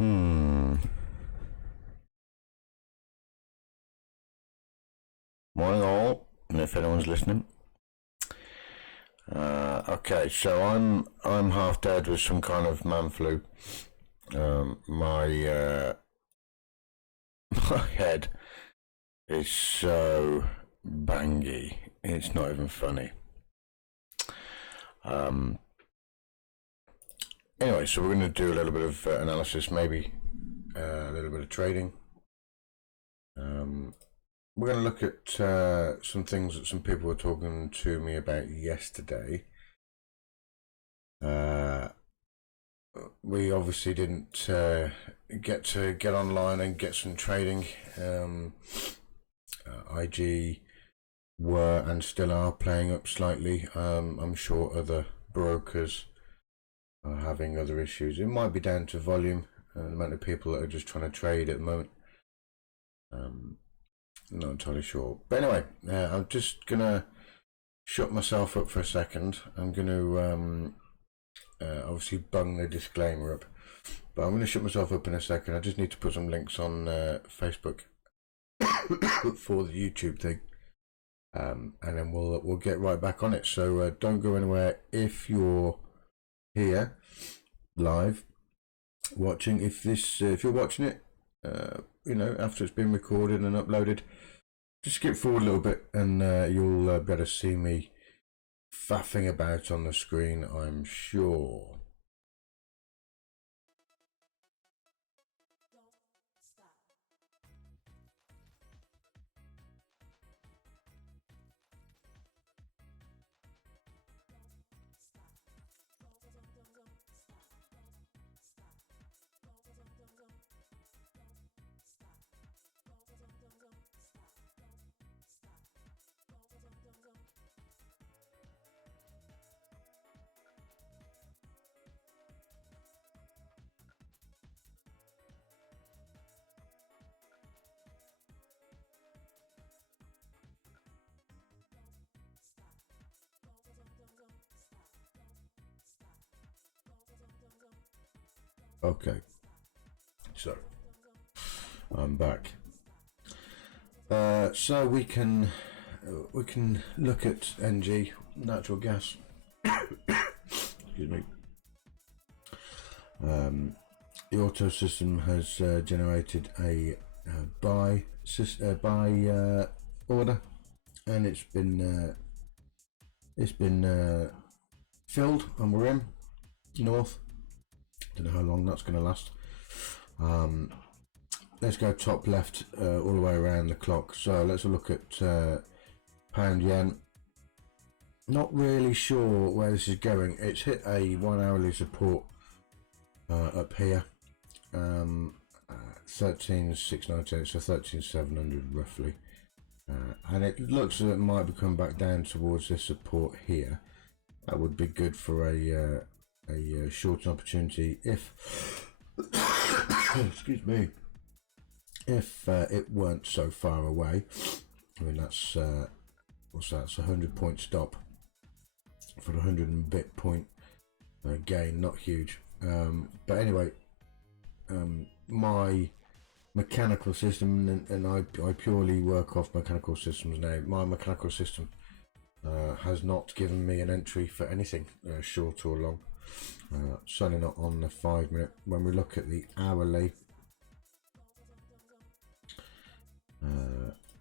Morning all, and if anyone's listening. Okay, so I'm half dead with some kind of man flu. My my head is so bangy. It's not even funny. Anyway, so we're going to do a little bit of analysis, maybe a little bit of trading. We're going to look at some things that some people were talking to me about yesterday. We obviously didn't get online and get some trading. IG were and still are playing up slightly. I'm sure other brokers are having other issues. It might be down to volume and the amount of people that are just trying to trade at the moment. Not entirely sure, but anyway, I'm just gonna shut myself up for a second. I'm gonna obviously bung the disclaimer up, but I'm gonna shut myself up in a second. I just need to put some links on Facebook for the YouTube thing, and then we'll get right back on it. So don't go anywhere if you're here live watching. If you're watching it, after it's been recorded and uploaded, just skip forward a little bit and you'll be able to see me faffing about on the screen, I'm sure. Okay, so I'm back. So we can look at NG, natural gas. Excuse me. The auto system has generated a buy order, and it's been filled, and we're in north. Don't know how long that's going to last. Let's go top left all the way around the clock. So let's look at pound yen. Not really sure where this is going. It's hit a 1 hourly support up here, 13,698, so 13,700 roughly, and it looks as it might be coming back down towards this support here. That would be good for a short opportunity if excuse me, if it weren't so far away. I mean, that's what's that? It's a 100-point stop for a 100 and bit point gain. Not huge, but anyway, my mechanical system, and I purely work off mechanical systems now. My mechanical system has not given me an entry for anything short or long. Certainly not on the 5 minute. When we look at the hourly,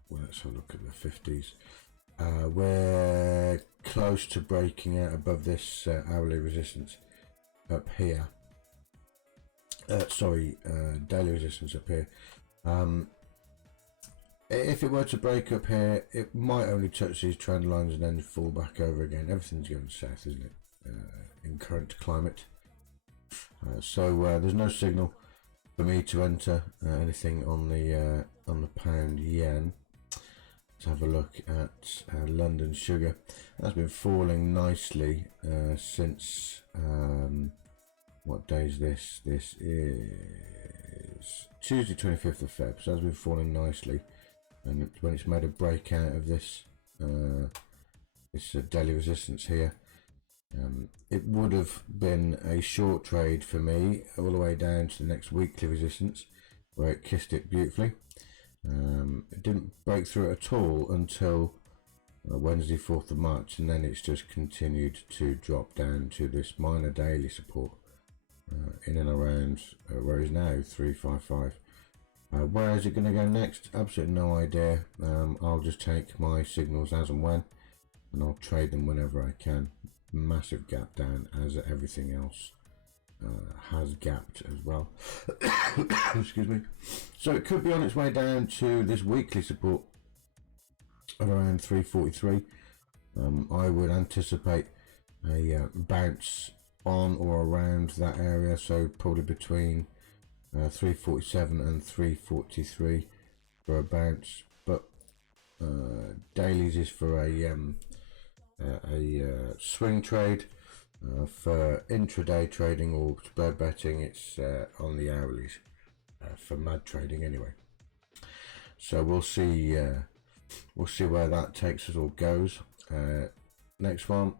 let's have a look at the 50s. We're close to breaking out above this hourly resistance up here. Daily resistance up here. If it were to break up here, it might only touch these trend lines and then fall back over again. Everything's going south, isn't it? In current climate, so there's no signal for me to enter anything on the pound yen. Let's have a look at London sugar. That's been falling nicely since what day is this? This is Tuesday 25th of Feb, so that's been falling nicely, and when it's made a breakout of this daily resistance here, It would have been a short trade for me all the way down to the next weekly resistance where it kissed it beautifully. It didn't break through it at all until Wednesday 4th of March, and then it's just continued to drop down to this minor daily support in and around where it is now, 355. Where is it going to go next? Absolutely no idea. I'll just take my signals as and when, and I'll trade them whenever I can. Massive gap down, as everything else has gapped as well. Excuse me. So it could be on its way down to this weekly support of around 343. I would anticipate a bounce on or around that area, so probably between 347 and 343 for a bounce. But dailies is for a swing trade. For intraday trading or spread betting, it's on the hourlies for mad trading anyway. So we'll see where that takes us or goes. Next one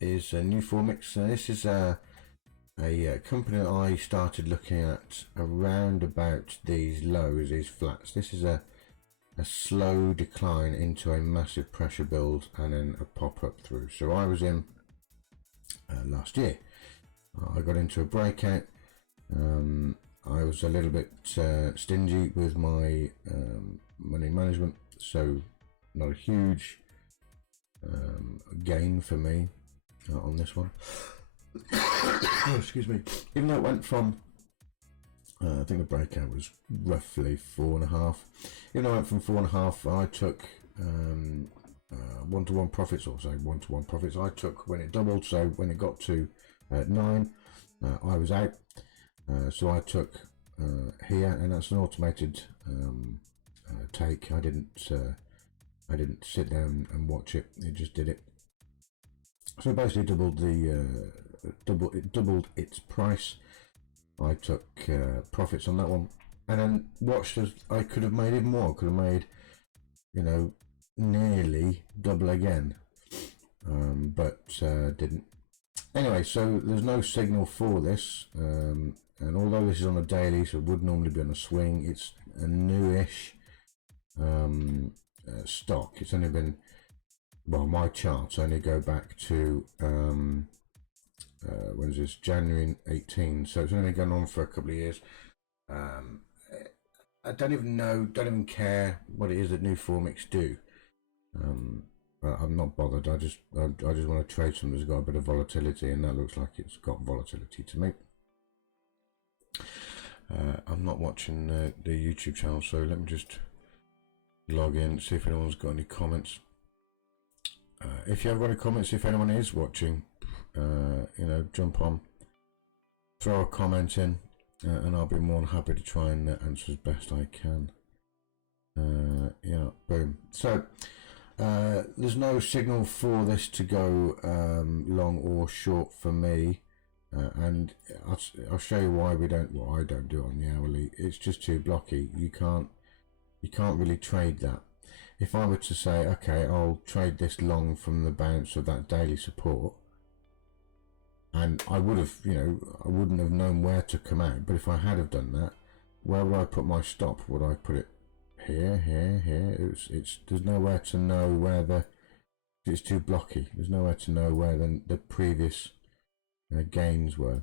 is New Formix. This is a company that I started looking at around about these lows, these flats. This is a slow decline into a massive pressure build and then a pop up through. So I was in last year. I got into a breakout. I was a little bit stingy with my money management, so not a huge gain for me on this one. Excuse me. Even though it went from I think the breakout was roughly 4.5. Even though I went from 4.5, I took one-to-one profits, or say one-to-one profits. I took when it doubled, so when it got to 9, I was out. So I took here, and that's an automated take. I didn't sit down and watch it. It just did it. So basically, doubled its price. I took profits on that one, and then watched as I could have made even more. Could have made, nearly double again, but didn't. Anyway, so there's no signal for this, and although this is on a daily, so it would normally be on a swing, it's a newish stock. It's only been, well, my charts only go back to when is this? January 18, so it's only gone on for a couple of years. I don't even care what it is that New Formix do. I'm not bothered. I just want to trade something that's got a bit of volatility, and that looks like it's got volatility to me. I'm not watching the YouTube channel, so let me just log in, see if anyone's got any comments. If you have any comments, if anyone is watching, jump on, throw a comment in, and I'll be more than happy to try and answer as best I can. Boom. So there's no signal for this to go long or short for me, and I'll show you why I don't do it on the hourly. It's just too blocky. You can't really trade that. If I were to say, okay, I'll trade this long from the bounce of that daily support, and I would have, I wouldn't have known where to come out, but if I had have done that, where would I put my stop? Would I put it here? There's nowhere to know where it's too blocky. There's nowhere to know where the previous gains were.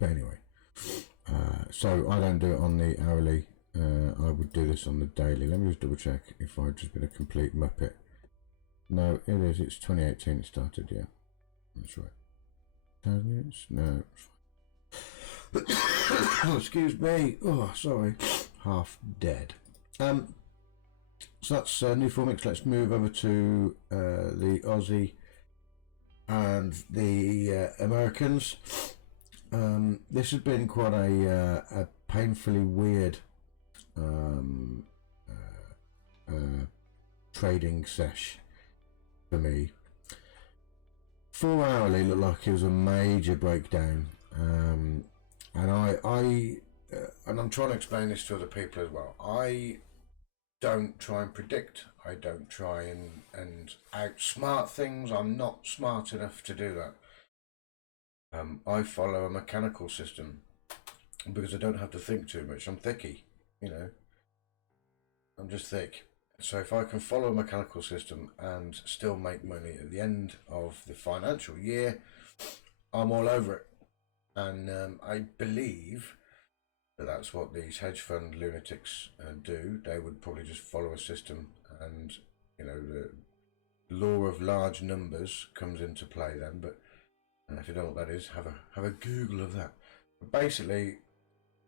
But anyway, so I don't do it on the hourly. I would do this on the daily. Let me just double check if I've just been a complete muppet. No, it is. It's 2018 it started, yeah. That's right. No. Oh, excuse me. Oh, sorry. Half dead. So that's New Formix. Let's move over to the Aussie and the Americans. This has been quite a painfully weird trading sesh for me. 4 hourly looked like it was a major breakdown, and I'm trying to explain this to other people as well. I don't try and predict. I don't try and outsmart things. I'm not smart enough to do that. I follow a mechanical system because I don't have to think too much. I'm thicky, you know. I'm just thick. So if I can follow a mechanical system and still make money at the end of the financial year, I'm all over it. And I believe that that's what these hedge fund lunatics do. They would probably just follow a system, and you know the law of large numbers comes into play then. But if you don't know what that is, have a Google of that. But basically,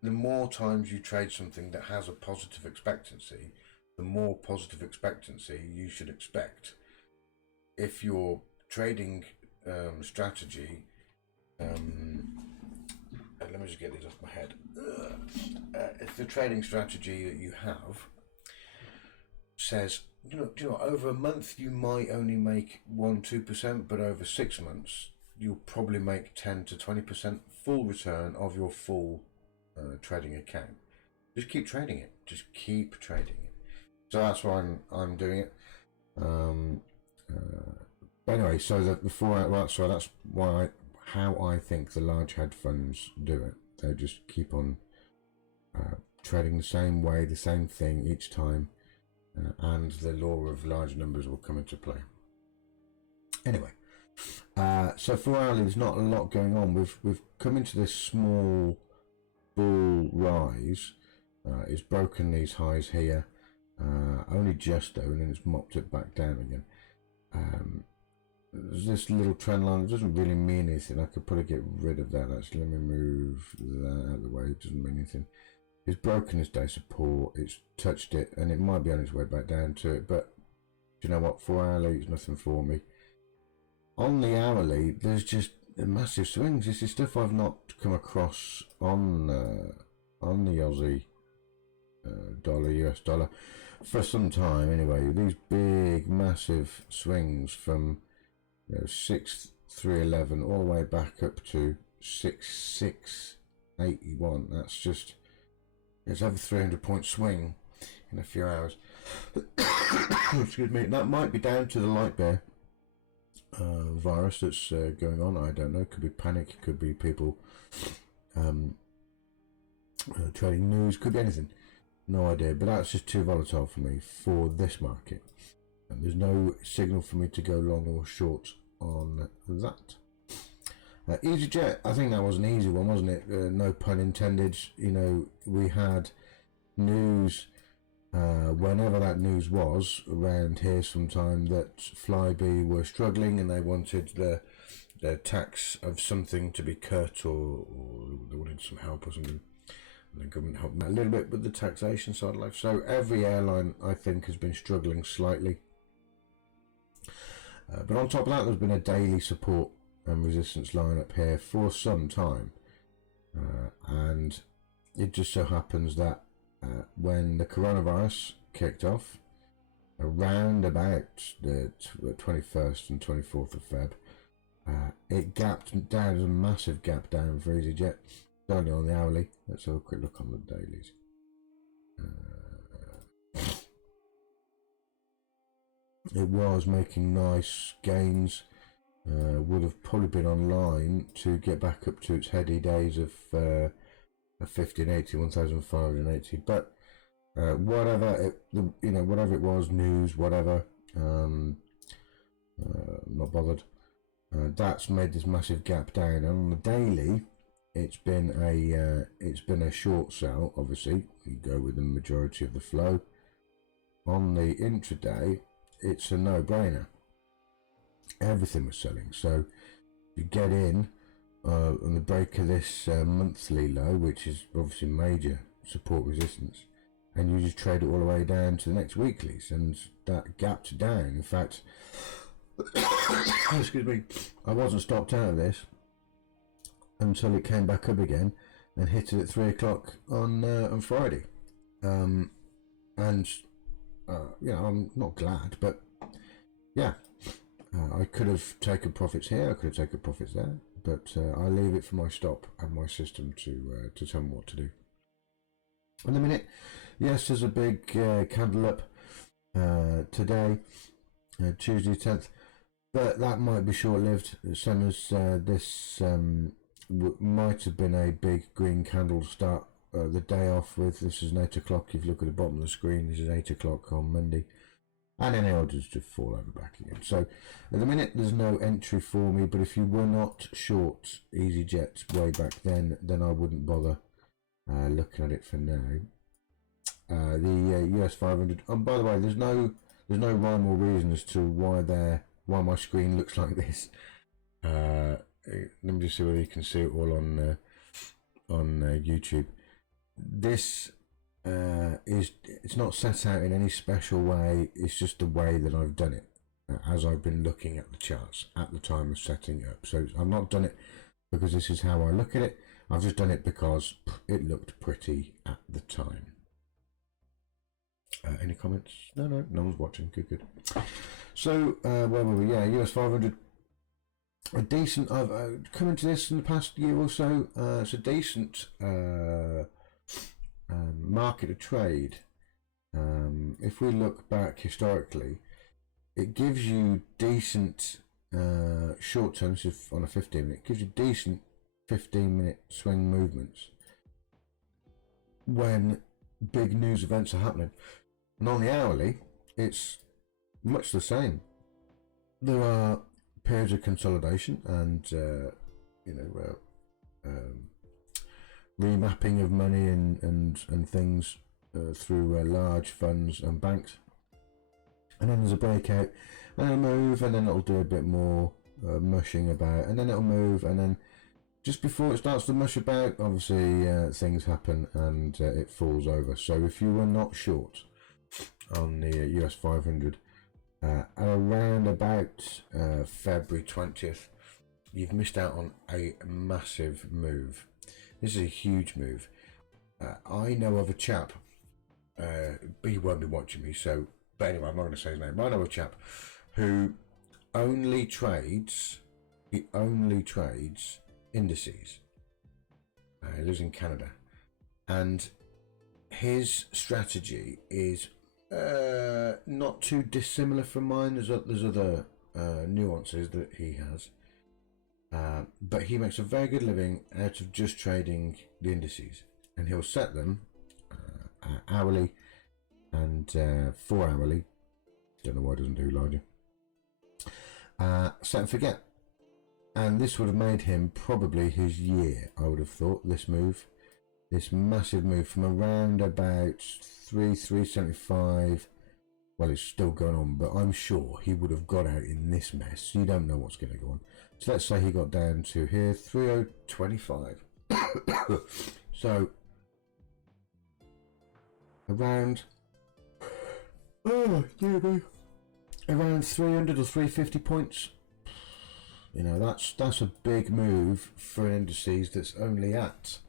the more times you trade something that has a positive expectancy, the more positive expectancy you should expect. If your trading strategy, let me just get these off my head. If the trading strategy that you have says, over a month you might only make 1-2%, but over 6 months you'll probably make 10 to 20% full return of your full trading account. Just keep trading it. Just keep trading it. So that's why I'm doing it. Anyway, so that's why how I think the large hedge funds do it. They just keep on trading the same way, the same thing each time, and the law of large numbers will come into play. Anyway, so for hourly, there's not a lot going on. We've come into this small bull rise. It's broken these highs here, only just though, and then it's mopped it back down again. There's this little trend line. It doesn't really mean anything. I could probably get rid of that. Actually, let me move that out of the way. It doesn't mean anything. It's broken its day support. It's touched it, and it might be on its way back down to it. But do you know what? For hourly, it's nothing for me. On the hourly, there's just massive swings. This is stuff I've not come across on the Aussie dollar, US dollar, for some time. Anyway, these big, massive swings from 6,311 all the way back up to 6,681. That's just, it's over 300-point swing in a few hours. Excuse me. That might be down to the light bear virus that's going on. I don't know. Could be panic. Could be people trading news. Could be anything. No idea. But that's just too volatile for me for this market. And there's no signal for me to go long or short on that. EasyJet, I think that was an easy one, wasn't it? No pun intended. We had news, whenever that news was, around here sometime, that Flybe were struggling and they wanted the tax of something to be cut, or they wanted some help or something. And the government helped them a little bit with the taxation side of life. So every airline, I think, has been struggling slightly. But on top of that, there's been a daily support and resistance line up here for some time. And it just so happens that when the coronavirus kicked off, around about the 21st and 24th of Feb, it gapped down. There's a massive gap down for EasyJet, only on the hourly. Let's have a quick look on the dailies. It was making nice gains. Would have probably been online to get back up to its heady days of 1580, 1580. But whatever whatever it was, news, whatever, not bothered. That's made this massive gap down. And on the daily, it's been a short sell. Obviously, you go with the majority of the flow. On the intraday, it's a no-brainer. Everything was selling, so you get in on the break of this monthly low, which is obviously major support resistance, and you just trade it all the way down to the next weeklies, and that gapped down. In fact, excuse me, I wasn't stopped out of this until it came back up again and hit it at 3 o'clock on Friday. I'm not glad, but yeah, I could have taken profits here, I could have taken profits there, but I leave it for my stop and my system to tell me what to do. In a minute, yes, there's a big candle up. today, Tuesday 10th, but that might be short-lived. Same as this might have been a big green candle to start the day off with. This is an 8 o'clock. If you look at the bottom of the screen, this is 8 o'clock on Monday. And then it'll just fall over back again. So at the minute there's no entry for me, but if you were not short EasyJet way back then I wouldn't bother looking at it for now. The US 500. And by the way, there's no rhyme or reason as to why my screen looks like this. Let me just see whether you can see it all on YouTube. This it's not set out in any special way. It's just the way that I've done it as I've been looking at the charts at the time of setting it up. So I've not done it because this is how I look at it. I've just done it because it looked pretty at the time. Any comments? No one's watching. Good. So where were we? Yeah, US 500. A decent. I've come into this in the past year or so. It's a decent market to trade. If we look back historically, it gives you decent short terms. If on a 15-minute, it gives you decent 15-minute swing movements when big news events are happening. And on the hourly, it's much the same. There are periods of consolidation and remapping of money and things through large funds and banks, and then there's a breakout and it'll move, and then it'll do a bit more mushing about, and then it'll move, and then just before it starts to mush about, obviously things happen and it falls over. So if you were not short on the US 500 around about February 20th, you've missed out on a massive move. This is a huge move. I know of a chap, but he won't be watching me, so, but anyway, I'm not going to say his name, but I know a chap who only trades indices. He lives in Canada, and his strategy is not too dissimilar from mine. There's other nuances that he has, but he makes a very good living out of just trading the indices, and he'll set them hourly and 4 hourly. Don't know why it doesn't do larger. Set and forget, and this would have made him probably his year. I would have thought this massive move from around about 375. Well, it's still going on, but I'm sure he would have got out in this mess. You don't know what's going to go on. So let's say he got down to here 3025. So around around 300 or 350 points. You know, that's a big move for indices that's only at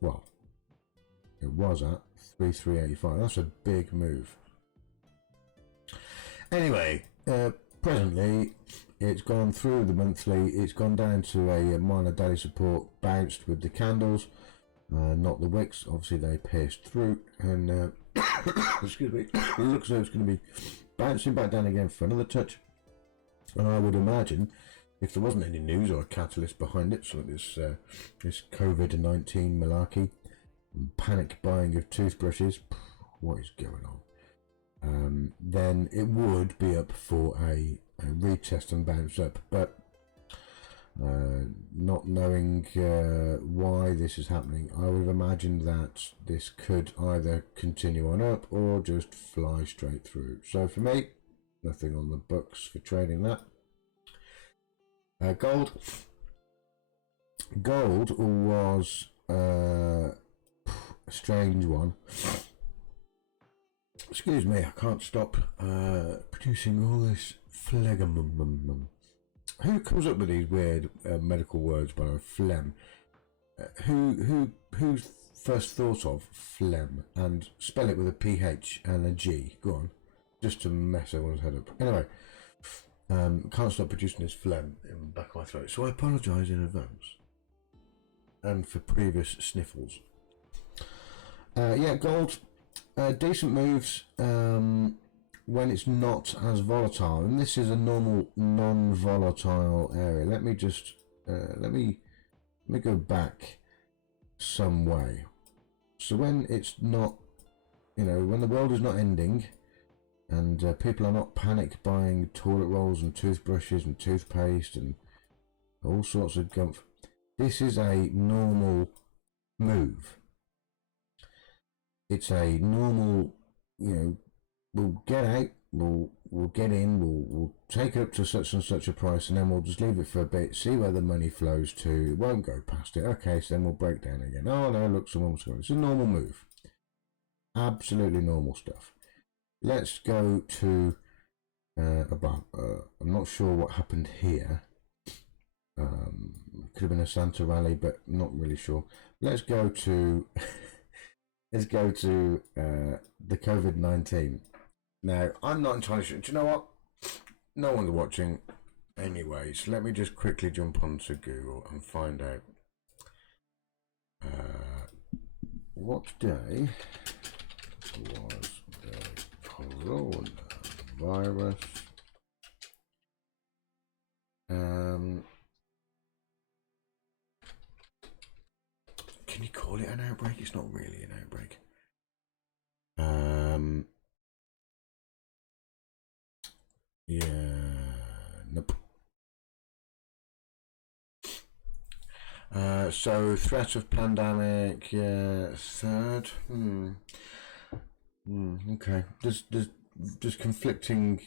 well, it was at 3,385. That's a big move. Anyway, presently it's gone through the monthly. It's gone down to a minor daily support, bounced with the candles, not the wicks. Obviously they pierced through, and excuse me, it looks like it's going to be bouncing back down again for another touch. And I would imagine, if there wasn't any news or a catalyst behind it, so this COVID-19 malarkey, panic buying of toothbrushes, what is going on? Then it would be up for a retest and bounce up. But not knowing why this is happening, I would have imagined that this could either continue on up or just fly straight through. So for me, nothing on the books for trading that. Gold was a strange one. Excuse me, I can't stop producing all this phlegm. Who comes up with these weird medical words by the way? Phlegm? Who first thought of phlegm? And spell it with a PH and a G. Go on, just to mess everyone's head up. Anyway, can't stop producing this phlegm in the back of my throat, so I apologise in advance and for previous sniffles. Yeah, gold Decent moves when it's not as volatile, and this is a normal non-volatile area. Let me just let me go back some way. So when it's not, when the world is not ending, and people are not panic buying toilet rolls and toothbrushes and toothpaste and all sorts of gumph, this is a normal move. It's a normal, we'll get out, we'll get in, we'll take it up to such and such a price, and then we'll just leave it for a bit, see where the money flows to. It won't go past it. Okay, so then we'll break down again. Oh no, look, someone's going. It's a normal move. Absolutely normal stuff. Let's go to I'm not sure what happened here. Could have been a Santa rally, but not really sure. Let's go to let's go to the COVID-19. Now, I'm not entirely sure. Do you know what? No one's watching anyway, so let me just quickly jump onto Google and find out what day was the coronavirus can you call it an outbreak? It's not really an outbreak. Yeah, nope. So threat of pandemic, yeah, third. Okay. There's conflicting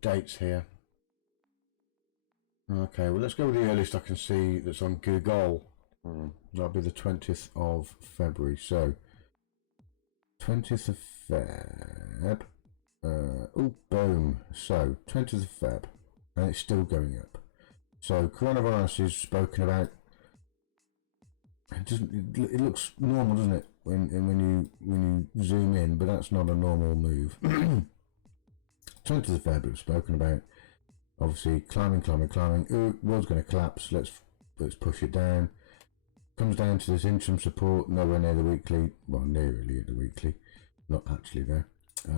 dates here. Okay, well let's go with the earliest I can see that's on Google. That'll be the 20th of February. So 20th of Feb. Boom. So 20th of Feb, and it's still going up. So coronavirus is spoken about. It looks normal, doesn't it? When you zoom in, but that's not a normal move. 20th of Feb, it was spoken about. Obviously, climbing. World's going to collapse. Let's push it down. Comes down to this interim support, nowhere near the weekly. Well, nearly at the weekly, not actually there.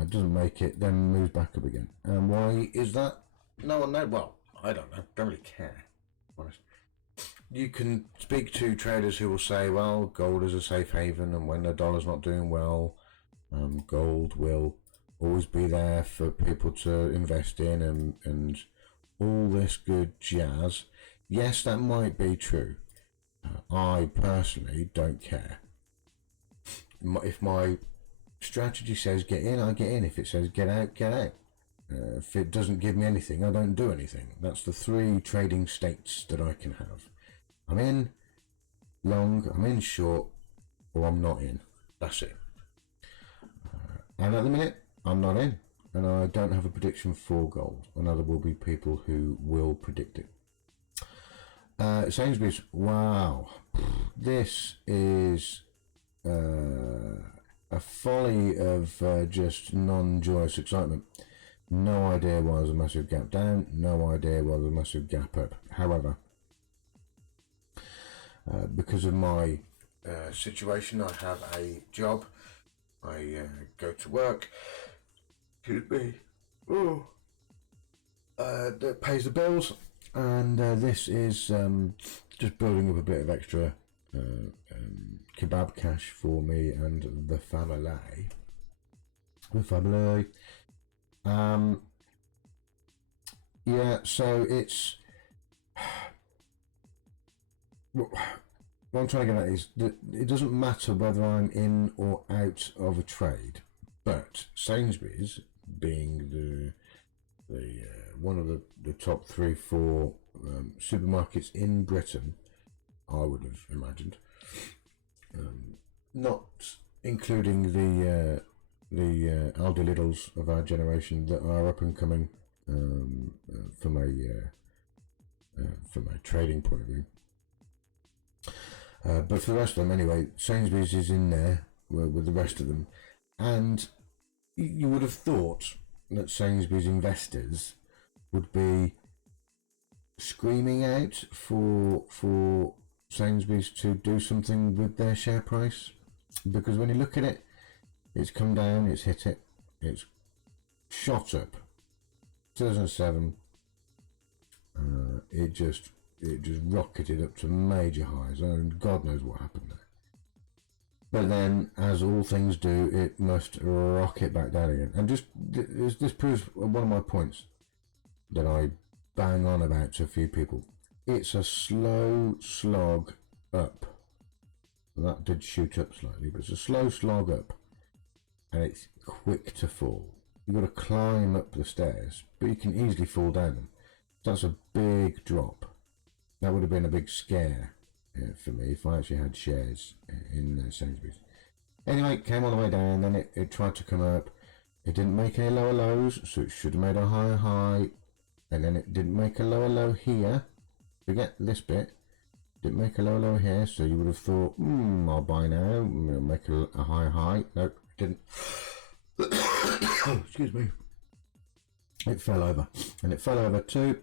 Doesn't make it, then moves back up again. And why is that? No one knows. Well, I don't know. Don't really care. Honest. You can speak to traders who will say, well, gold is a safe haven, and when the dollar's not doing well, gold will always be there for people to invest in, and all this good jazz. Yes, that might be true. I personally don't care. If my strategy says get in, I get in. If it says get out, get out. If it doesn't give me anything, I don't do anything. That's the three trading states that I can have. I'm in long, I'm in short, or I'm not in. That's it. And at the minute, I'm not in, and I don't have a prediction for gold. I know there will be people who will predict it. Sainsbury's, wow, this is a folly of just non-joyous excitement. No idea why there's a massive gap down, no idea why there's a massive gap up. However, because of my situation, I have a job, I go to work, that pays the bills, and this is just building up a bit of extra kebab cash for me and the family. Yeah, so it's what I'm trying to get at is that it doesn't matter whether I'm in or out of a trade, but Sainsbury's, being the one of the top 3-4 supermarkets in Britain, I would have imagined, not including the Aldi Lidls of our generation that are up and coming, from a trading point of view. But for the rest of them, anyway, Sainsbury's is in there with the rest of them, and you would have thought that Sainsbury's investors would be screaming out for Sainsbury's to do something with their share price. because when you look at it, it's come down, it's hit it, it's shot up. 2007, it just rocketed up to major highs, and God knows what happened there. But then, as all things do, it must rocket back down again. And just this proves one of my points that I bang on about to a few people. It's a slow slog up. That did shoot up slightly, but it's a slow slog up, and it's quick to fall. You've got to climb up the stairs, but you can easily fall down them. That's a big drop. That would have been a big scare for me if I actually had shares in Sainsbury's. Anyway, it came all the way down, then it tried to come up. It didn't make any lower lows, so it should have made a higher high, and then it didn't make a lower low here. Forget this bit. Didn't make a lower low here, so you would have thought, I'll buy now, make a higher high. Nope, it didn't. Excuse me. It fell over, and it fell over to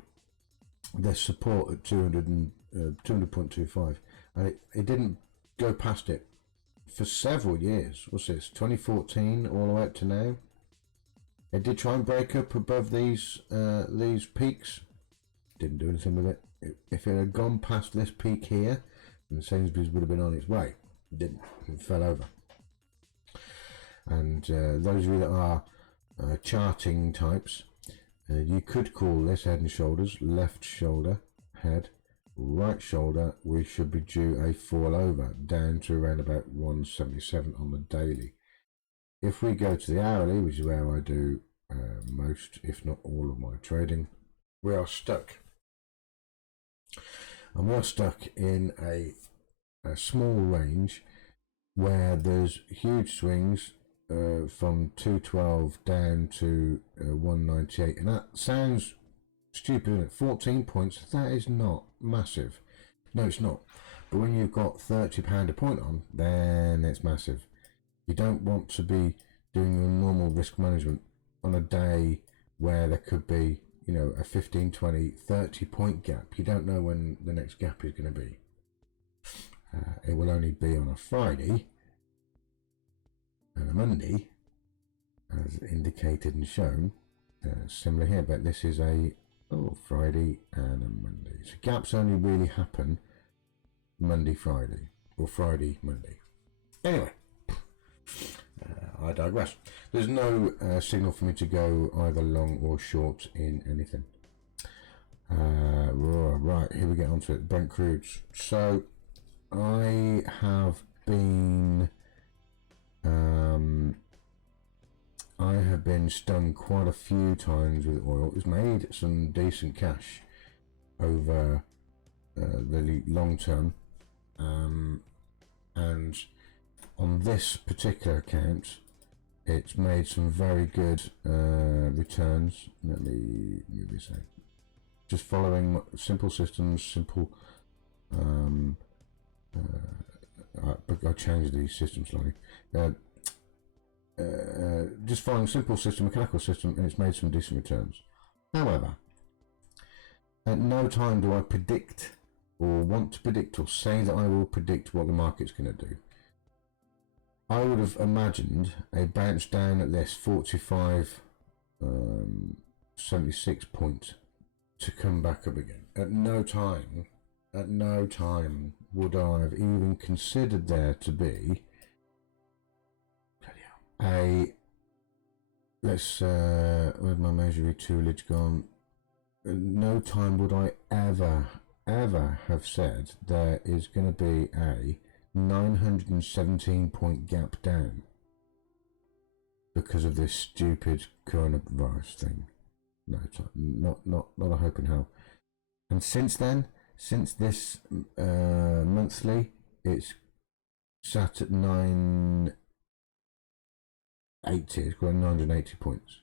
the support at 200.25, and it didn't go past it for several years. What's this, 2014 all the way up to now? It did try and break up above these peaks. Didn't do anything with it. If it had gone past this peak here, then Sainsbury's would have been on its way. It didn't. It fell over. And those of you that are charting types, you could call this head and shoulders, left shoulder, head, right shoulder. We should be due a fall over down to around about 177 on the daily. If we go to the hourly, which is where I do most, if not all of my trading, we are stuck. And we're stuck in a small range where there's huge swings from 212 down to 198, and that sounds stupid, isn't it? 14 points, that is not massive. No, it's not. But when you've got £30 a point on, then it's massive. You don't want to be doing your normal risk management on a day where there could be, a 15, 20, 30 point gap. You don't know when the next gap is going to be. It will only be on a Friday and a Monday, as indicated and shown. Similar here, but this is a Friday and a Monday. So gaps only really happen Monday, Friday, or Friday, Monday. Anyway, I digress. There's no signal for me to go either long or short in anything. Right, here we get onto it. Brent crudes. So I have been stung quite a few times with oil. It's made some decent cash over the long term, and on this particular account, it's made some very good returns. Let me say, just following simple systems, simple. I changed the system slightly. Just following simple system, mechanical system, and it's made some decent returns. However, at no time do I predict or want to predict or say that I will predict what the market's going to do. I would have imagined a bounce down at this 45, 76 point to come back up again. At no time would I have even considered there to be where's my measuring toolage gone? At no time would I ever have said there is going to be a 917 point gap down because of this stupid coronavirus thing. No, not a hope in hell. And since then, since this monthly, it's sat at 980. It's got 980 points.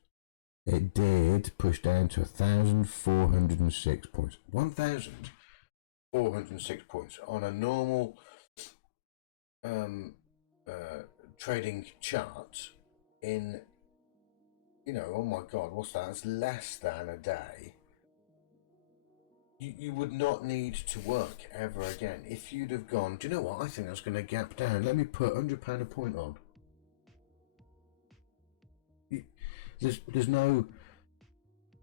It did push down to 1,406 points. 1,406 points on a normal trading chart in, oh my God, what's that? It's less than a day. you would not need to work ever again if you'd have gone, do you know what, I think that's going to gap down, let me put £100 a point on. There's no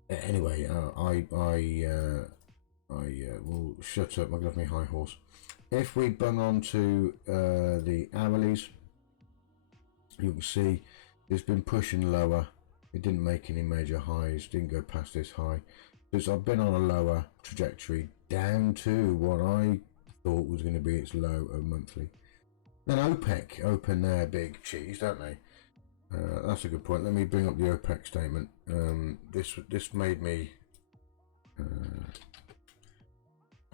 anyway. I will shut up. I'll get off my high horse. If we bung on to the hourlies, you can see it's been pushing lower. It didn't make any major highs, didn't go past this high. So I've been on a lower trajectory down to what I thought was going to be its low of monthly. Then OPEC open their big cheese, don't they? That's a good point. Let me bring up the OPEC statement. This made me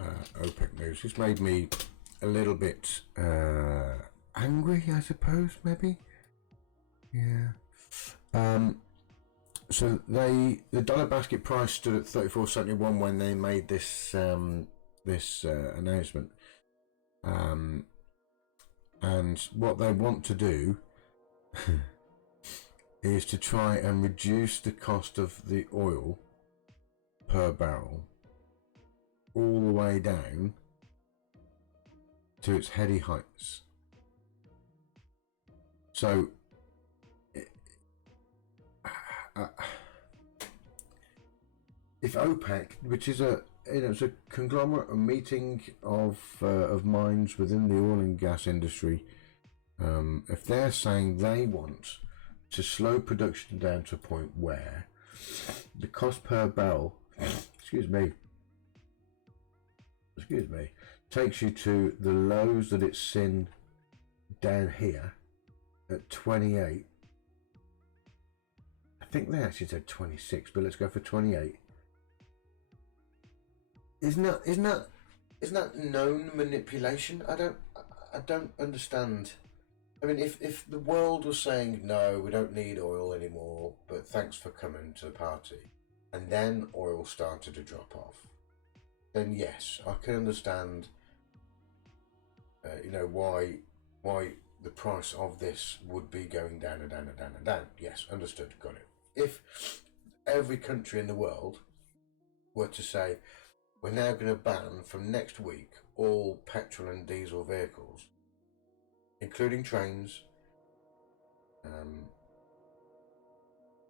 OPEC news. This made me a little bit angry, I suppose. Maybe. Yeah. So the dollar basket price stood at 34.71 when they made this announcement. And what they want to do is to try and reduce the cost of the oil per barrel all the way down to its heady heights. So if OPEC, which is it's a conglomerate, a meeting of minds within the oil and gas industry, if they're saying they want to slow production down to a point where the cost per barrel, excuse me, takes you to the lows that it's seen down here at 28. I think they actually said 26, but let's go for 28. Isn't that known manipulation? I don't understand. I mean, if the world was saying no, we don't need oil anymore, but thanks for coming to the party, and then oil started to drop off, then yes, I can understand. Why the price of this would be going down and down and down and down. Yes, understood, got it. If every country in the world were to say, we're now going to ban from next week all petrol and diesel vehicles, including trains,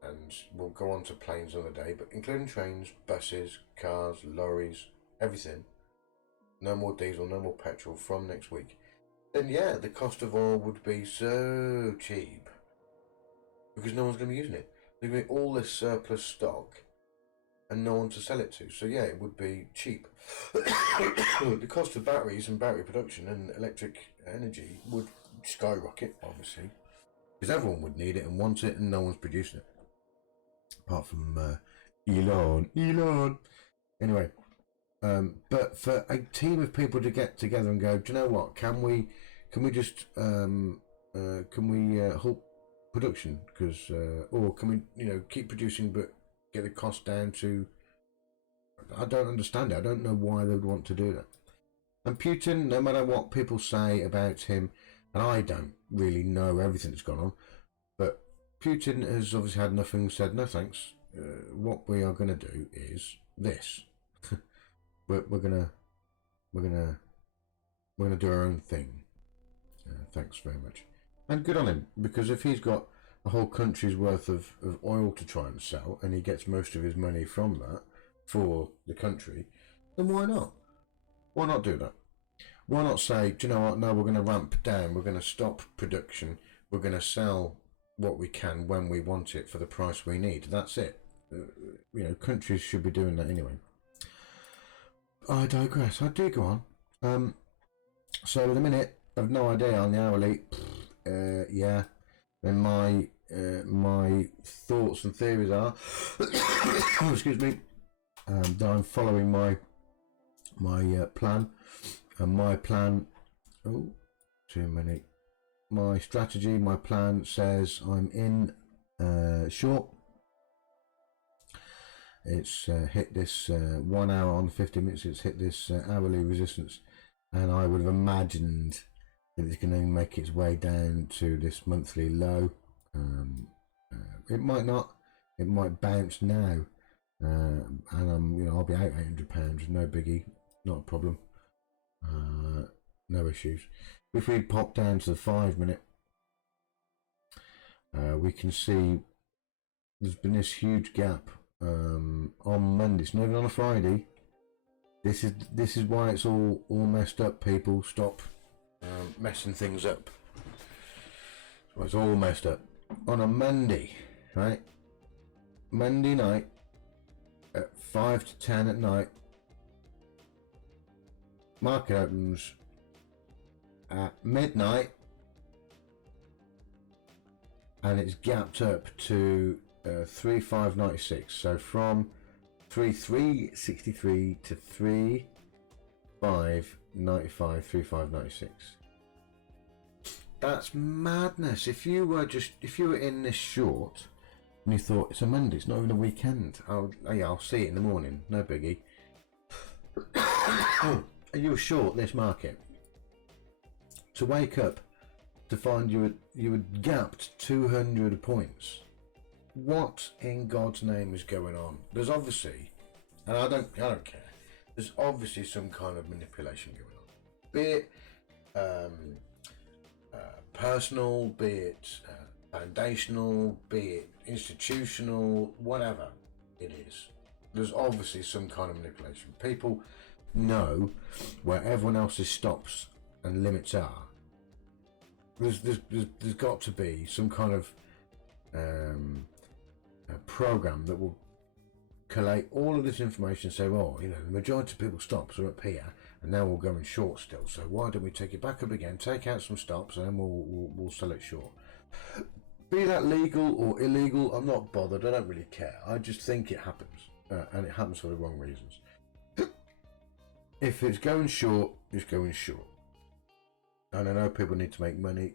and we'll go on to planes another day, but including trains, buses, cars, lorries, everything, no more diesel, no more petrol from next week, then yeah, the cost of oil would be so cheap because no one's going to be using it. There's going to be all this surplus stock and no one to sell it to. So yeah, it would be cheap. The cost of batteries and battery production and electric energy would skyrocket, obviously, because everyone would need it and want it, and no one's producing it apart from Elon. Anyway, but for a team of people to get together and go, do you know what? Can we just halt production? Because or can we keep producing but get the cost down to? I don't understand it. I don't know why they would want to do that. And Putin, no matter what people say about him, and I don't really know everything that's gone on, but Putin has obviously had nothing, said no thanks. What we are going to do is this. we're gonna do our own thing. Thanks very much, and good on him, because if he's got a whole country's worth of oil to try and sell, and he gets most of his money from that for the country, then why not? Why not do that? Why not say, do you know what? No, we're going to ramp down. We're going to stop production. We're going to sell what we can when we want it for the price we need. That's it. Countries should be doing that anyway. I digress. I do go on. So in a minute, I've no idea on the hourly. Yeah. Then my thoughts and theories are, excuse me, that I'm following my plan, and my plan. Oh, too many. My strategy, my plan says I'm in short. It's hit this 1 hour on 50 minutes. It's hit this hourly resistance, and I would have imagined that it's going to make its way down to this monthly low. It might not. It might bounce now, and I'll be out £800, no biggie, not a problem, no issues. If we pop down to the 5 minute, we can see there's been this huge gap on Monday. It's not even on a Friday. This is why it's all messed up. People, stop messing things up. So it's all messed up on a Monday, right? Monday night at 5 to 10 at night. Market opens at midnight, and it's gapped up to 3,596. So from 3,363 to 3,595, 3,596. That's madness. If you were in this short and you thought it's a Monday, it's not even a weekend. I'll see it in the morning, no biggie. And you were short this market, to wake up to find you had gapped 200 points. What in God's name is going on? There's obviously, and I don't care. There's obviously some kind of manipulation going on, be it personal, be it foundational, be it institutional, whatever it is. There's obviously some kind of manipulation. People know where everyone else's stops and limits are. There's got to be some kind of a program that will collate all of this information and say, well, the majority of people's stops are up here, and now we'll go in short still. So why don't we take it back up again, take out some stops, and then we'll sell it short. Be that legal or illegal, I'm not bothered. I don't really care. I just think it happens, and it happens for the wrong reasons. If it's going short, it's going short. And I know people need to make money,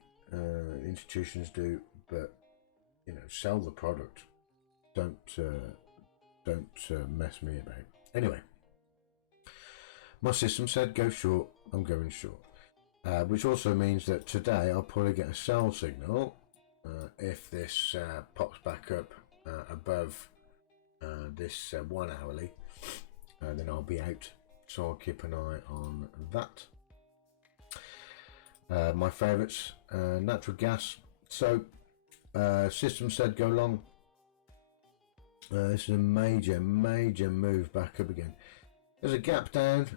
institutions do, but sell the product. Don't mess me about. Anyway, my system said go short. I'm going short, which also means that today I'll probably get a sell signal if this pops back up above this 1 hourly, then I'll be out. So I'll keep an eye on that. My favourites, natural gas. So system said go long. This is a major move back up again. There's a gap down.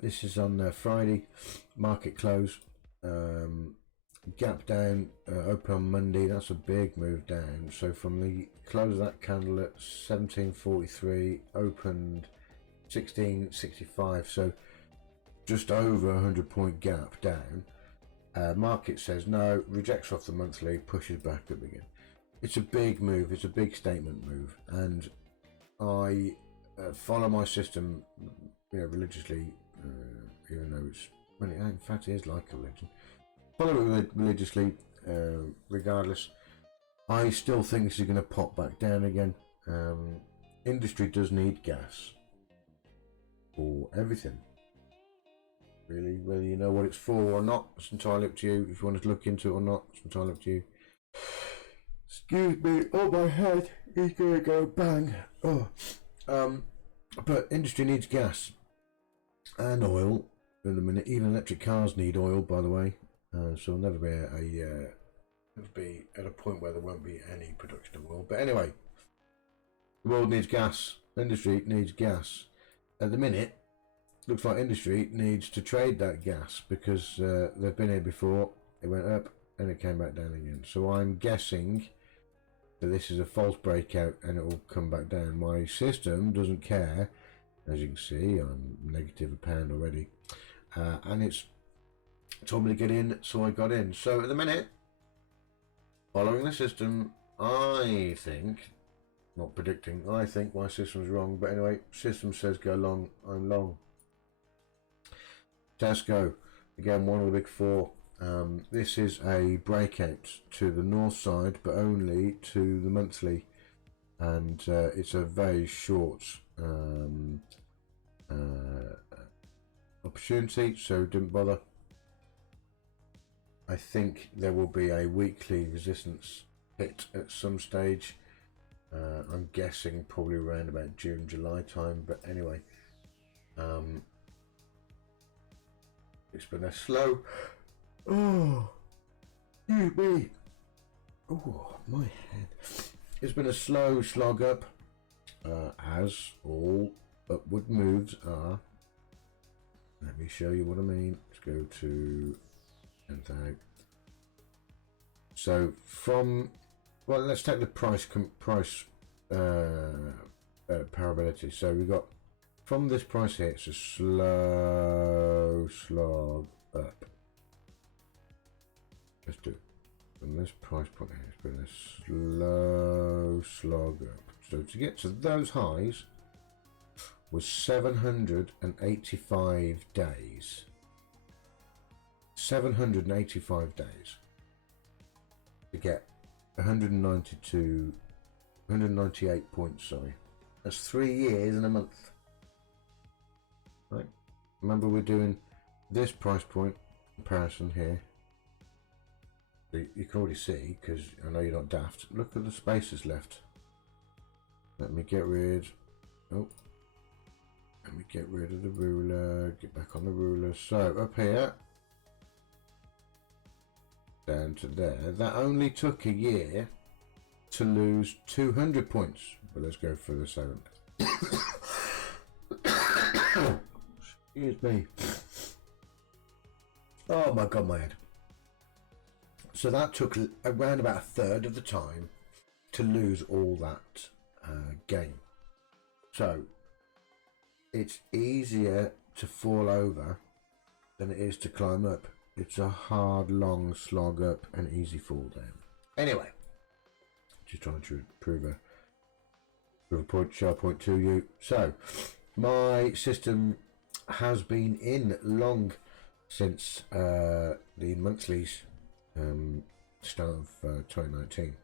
This is on Friday, market close. Gap down, open on Monday. That's a big move down. So from the close of that candle at 17.43, opened 16.65. So just over 100-point gap down. Market says no, rejects off the monthly, pushes back up again. It's a big move, it's a big statement move, and I follow my system religiously, even though in fact it is like a religion. Follow it religiously, regardless. I still think this is going to pop back down again. Industry does need gas for everything. Really, whether you know what it's for or not, it's entirely up to you. If you want to look into it or not, it's entirely up to you. Excuse me, oh my head is gonna go bang. Oh, but industry needs gas and oil in a minute. Even electric cars need oil, by the way. So it'll never be at a point where there won't be any production of oil. But anyway, the world needs gas. Industry needs gas. At the minute, looks like industry needs to trade that gas because they've been here before. It went up and it came back down again. So I'm guessing that this is a false breakout and it will come back down. My system doesn't care. As you can see, I'm negative £1 already. And it's told me to get in, so I got in. So at the minute, following the system, I think, not predicting, I think my system's wrong. But anyway, system says go long, I'm long. Tesco, again, one of the big four. This is a breakout to the north side, but only to the monthly, and it's a very short opportunity, so didn't bother. I think there will be a weekly resistance hit at some stage. I'm guessing probably around about June, July time. But anyway, it's been a slow. Oh, excuse me. Oh, my head. It's been a slow slog up, as all upward moves are. Let me show you what I mean. Let's go to 10,000. So from, well, let's take the price parability. So we got from this price here, it's a slow slog up. Let's do it. From this price point here, it's been a slow slog up. So to get to those highs was 785 days. 785 days to get 198 points, sorry. That's 3 years and a month. Right? Remember, we're doing this price point comparison here. You can already see, because I know you're not daft. Look at the spaces left. Let me get rid. Oh, let me get rid of the ruler. Get back on the ruler. So up here, down to there. That only took a year to lose 200 points. But let's go for the 7. Excuse me. Oh my god, my head. So that took around about a third of the time to lose all that game. So it's easier to fall over than it is to climb up. It's a hard, long slog up and easy fall down. Anyway, just trying to prove a point, share point to you. So my system has been in long since the monthlies. Start of 2019.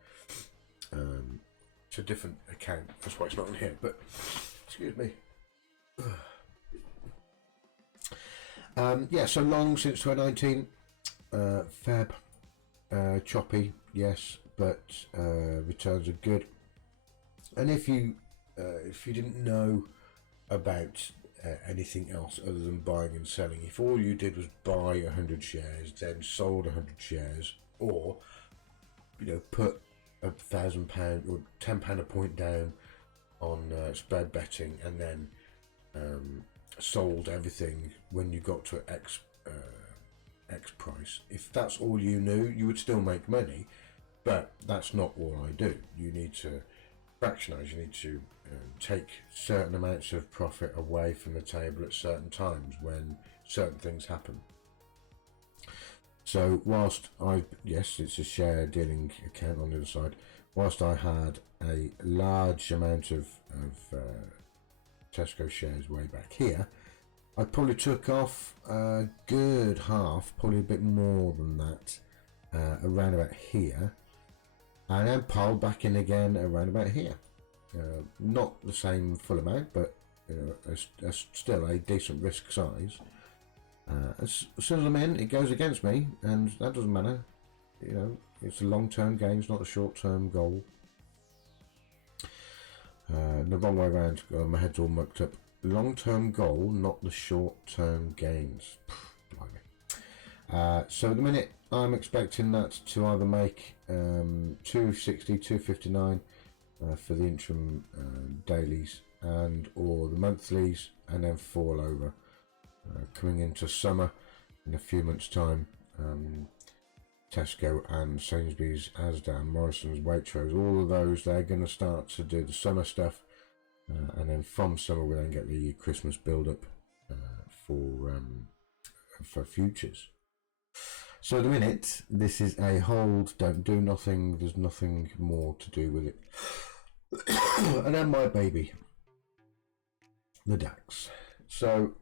It's a different account, that's why it's not in here, but excuse me. Yeah, so long since 2019. Fab, choppy, yes, but returns are good. And if you didn't know about anything else other than buying and selling, if all you did was buy 100 shares, then sold 100 shares, or put £1,000 or £10 a point down on spread betting, and then sold everything when you got to X price, if that's all you knew, you would still make money. But that's not all I do. You need to fractionize. You need to take certain amounts of profit away from the table at certain times when certain things happen. So whilst yes, it's a share dealing account on the other side, whilst I had a large amount of Tesco shares way back here, I probably took off a good half, probably a bit more than that, around about here, and then piled back in again around about here. Not the same full amount, but still a decent risk size. As soon as I'm in, it goes against me, and that doesn't matter. It's a long-term game, it's not a short-term goal. The wrong way around. My head's all mucked up. Long-term goal, not the short-term gains. So at the minute, I'm expecting that to either make 260, 259 for the interim dailies and or the monthlies, and then fall over. Coming into summer in a few months' time, Tesco and Sainsbury's, Asda and Morrison's, Waitrose, all of those, they're going to start to do the summer stuff. And then from summer we'll then get the Christmas build-up for futures. So at the minute, this is a hold, don't do nothing, there's nothing more to do with it. And then my baby, the DAX. So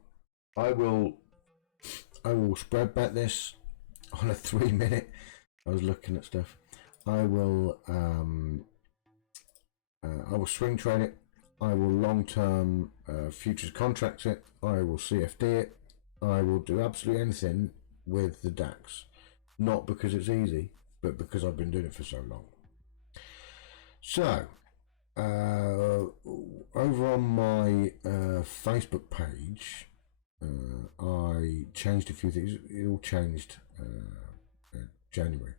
I will spread bet this on a 3 minute. I was looking at stuff. I will swing trade it. I will long-term futures contract it. I will CFD it. I will do absolutely anything with the DAX. Not because it's easy, but because I've been doing it for so long. So, over on my Facebook page, I changed a few things. It all changed January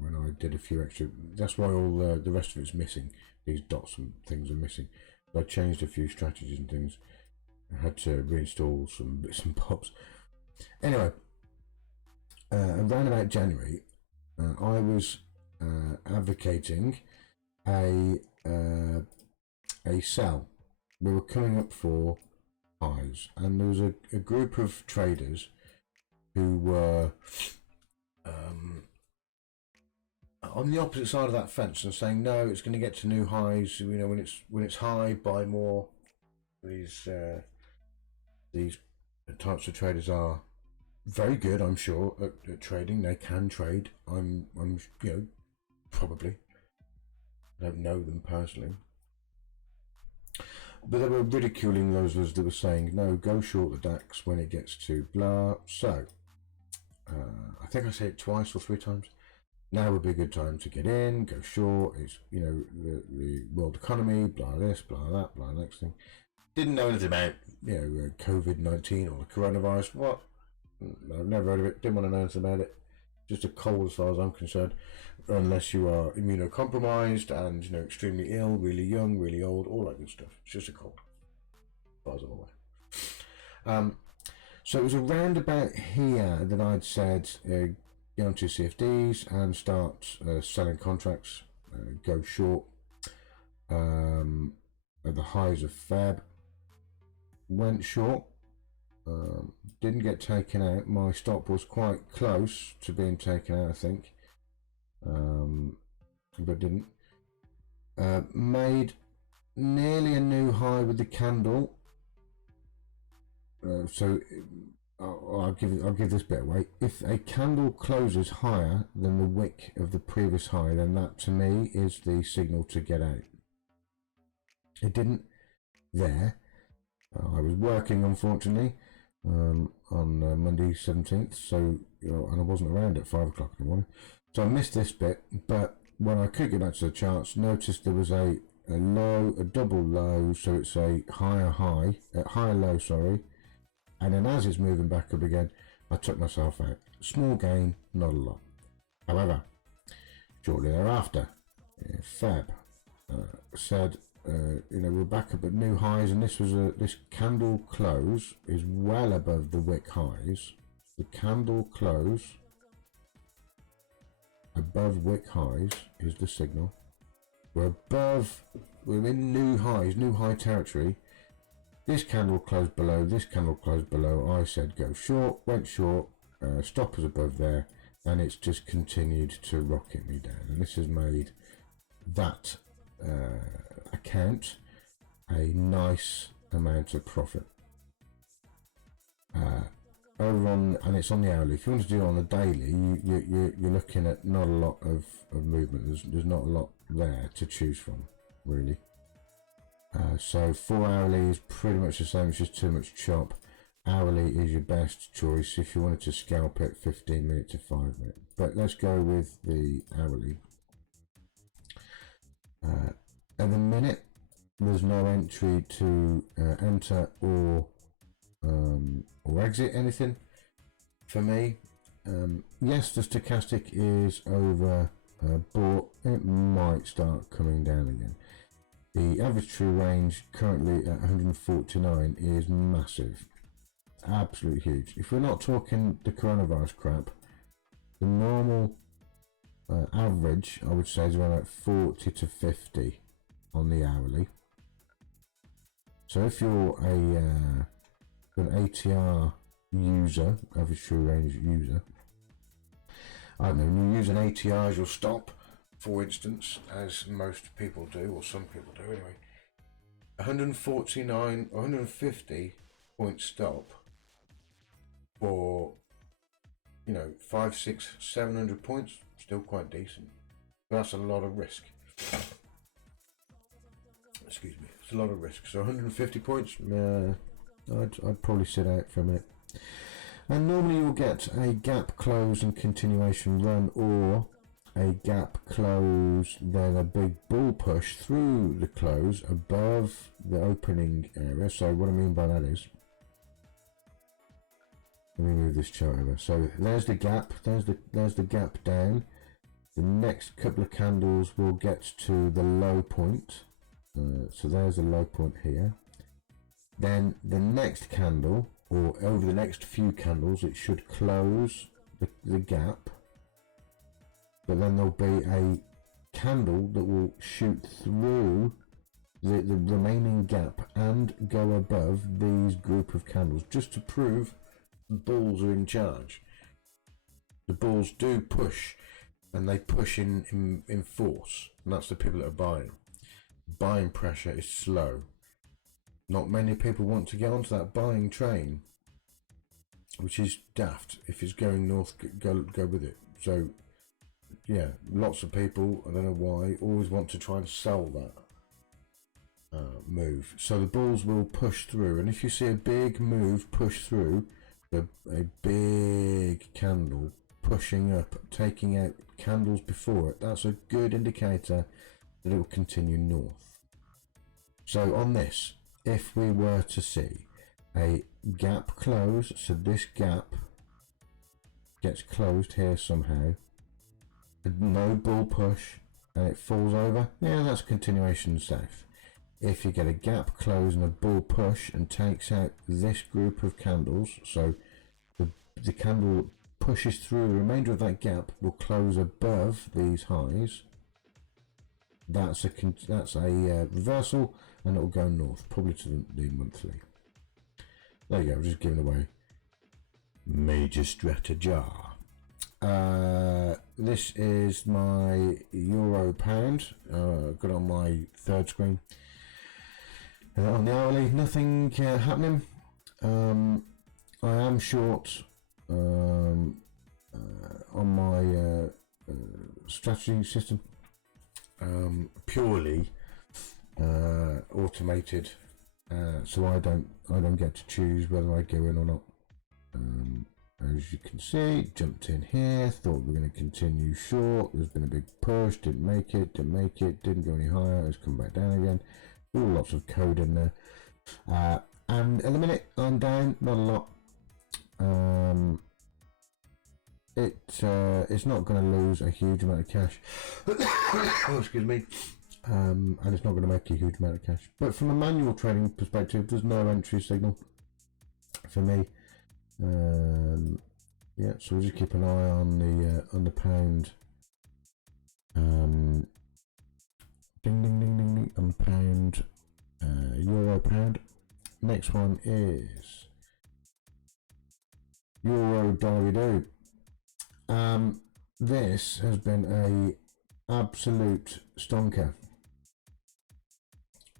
when I did a few extra. That's why all the rest of it's missing. These dots and things are missing. I changed a few strategies and things. I had to reinstall some bits and bobs. Anyway, around about January, I was advocating a sell. We were coming up for highs, and there was a group of traders who were on the opposite side of that fence and saying no, it's going to get to new highs. You know, when it's high, buy more. These types of traders are very good, I'm sure, at trading. They can trade. I'm probably. I don't know them personally, but they were ridiculing those that were saying no, go short the DAX when it gets to blah. So I think I said it twice or three times. Now would be a good time to get in, go short. It's the world economy, blah this, blah that, blah next thing. Didn't know anything about COVID-19 or the coronavirus. What? I've never heard of it. Didn't want to know anything about it. Just a cold as far as I'm concerned, unless you are immunocompromised and extremely ill, really young, really old, all that good stuff. It's just a cold, as far as I'm aware. So it was around about here that I'd said go into CFDs and start selling contracts, go short at the highs of Feb. Went short, didn't get taken out. My stop was quite close to being taken out, I think, but didn't. Made nearly a new high with the candle. So I'll give this bit away. If a candle closes higher than the wick of the previous high, then that to me is the signal to get out. It didn't there. I was working, unfortunately, on Monday 17th, so and I wasn't around at 5 o'clock in the morning, so I missed this bit. But when I could get back to the charts, noticed there was a low, a double low, so it's a higher low, sorry, and then as it's moving back up again, I took myself out. Small gain, not a lot. However, shortly thereafter, Feb said, we're back up at new highs, and this candle close is well above the wick highs. The candle close above wick highs is the signal. We're in new highs, new high territory. This candle closed below, this candle closed below. I said go short, went short, stop is above there, and it's just continued to rocket me down. And this has made that account a nice amount of profit. And it's on the hourly. If you want to do it on the daily, you're looking at not a lot of movement. There's not a lot there to choose from, really. So 4 hourly is pretty much the same. It's just too much chop. Hourly is your best choice if you wanted to scalp it 15 minute to 5 minute. But let's go with the hourly. At the minute, there's no entry to enter or exit anything for me. Yes, the stochastic is over bought. It might start coming down again. The average true range currently at 149 is massive, absolutely huge. If we're not talking the coronavirus crap, the normal average I would say is around 40 to 50 on the hourly. So if you're an ATR user, average true range user, I don't know, when you use an ATR as your stop, for instance, as most people do, or some people do anyway, 149 or 150 point stop for 5, 6, 700 points, still quite decent. But that's a lot of risk. Excuse me, it's a lot of risk. So 150 points, I'd probably sit out for a minute. And normally you'll get a gap close and continuation run, or a gap close, then a big bull push through the close above the opening area. So what I mean by that is, let me move this chart over. So there's the gap, there's the gap down. The next couple of candles will get to the low point. So there's the low point here. Then the next candle, or over the next few candles, it should close the gap. But then there'll be a candle that will shoot through the remaining gap and go above these group of candles, just to prove the bulls are in charge. The bulls do push, and they push in force, and that's the people that are buying. Buying pressure is slow. Not many people want to get onto that buying train, which is daft. If it's going north, go with it. So yeah, lots of people, I don't know why, always want to try and sell that move. So the bulls will push through, and if you see a big move push through, a big candle pushing up, taking out candles before it, that's a good indicator that it will continue north. So on this, if we were to see a gap close, so this gap gets closed here somehow, no bull push, and it falls over, yeah, that's continuation south. If you get a gap close and a bull push and takes out this group of candles, so the candle pushes through the remainder of that gap, will close above these highs, that's a reversal, and it will go north, probably to the monthly. There you go, just giving away major strategy. This is my euro pound. Got it on my third screen. On the hourly, nothing happening. I am short on my strategy system, purely automated, so I don't get to choose whether I go in or not. As you can see, jumped in here, thought we were going to continue short. There's been a big push, didn't make it, didn't go any higher, it's come back down again. All lots of code in there. And in a minute, I'm down, not a lot. It's not going to lose a huge amount of cash. Oh, excuse me. And it's not going to make a huge amount of cash. But from a manual trading perspective, there's no entry signal for me. Yeah, so we'll just keep an eye on the pound. Ding ding ding ding ding on pound, euro pound. Next one is euro dollar. This has been a absolute stonker.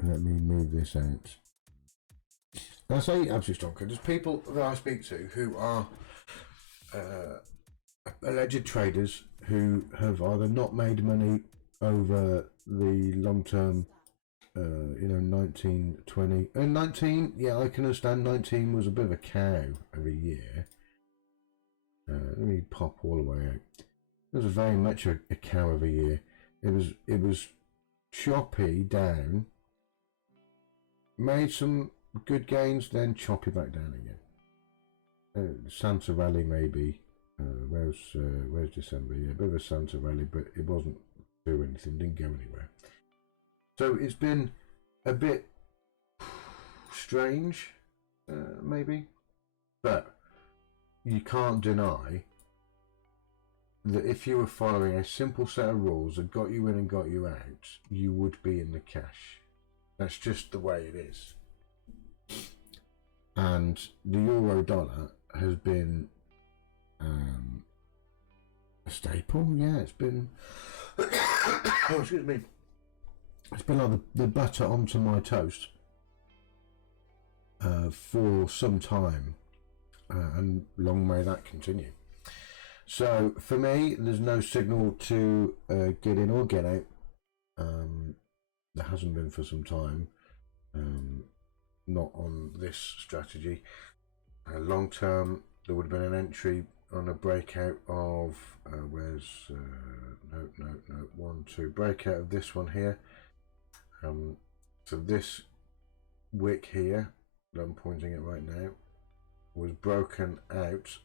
Let me move this out. I say absolute stonker. There's people that I speak to who are alleged traders who have either not made money over the long term, 19, 20, and 19, yeah, I can understand 19 was a bit of a cow of a year. Let me pop all the way out. It was very much a cow of a year. It was choppy down, made some good gains, then choppy back down again. Santa rally maybe. Where's December? Yeah, a bit of a Santa rally, but it wasn't do anything, didn't go anywhere. So it's been a bit strange, maybe, but you can't deny that if you were following a simple set of rules that got you in and got you out, you would be in the cash. That's just the way it is. And the euro dollar has been a staple. Yeah, it's been oh, excuse me, it's been like the butter onto my toast for some time, and long may that continue. So for me, there's no signal to get in or get out. There hasn't been for some time, not on this strategy. Long term, there would have been an entry on a breakout of where's no 1 2 breakout of this one here. So this wick here that I'm pointing at right now was broken out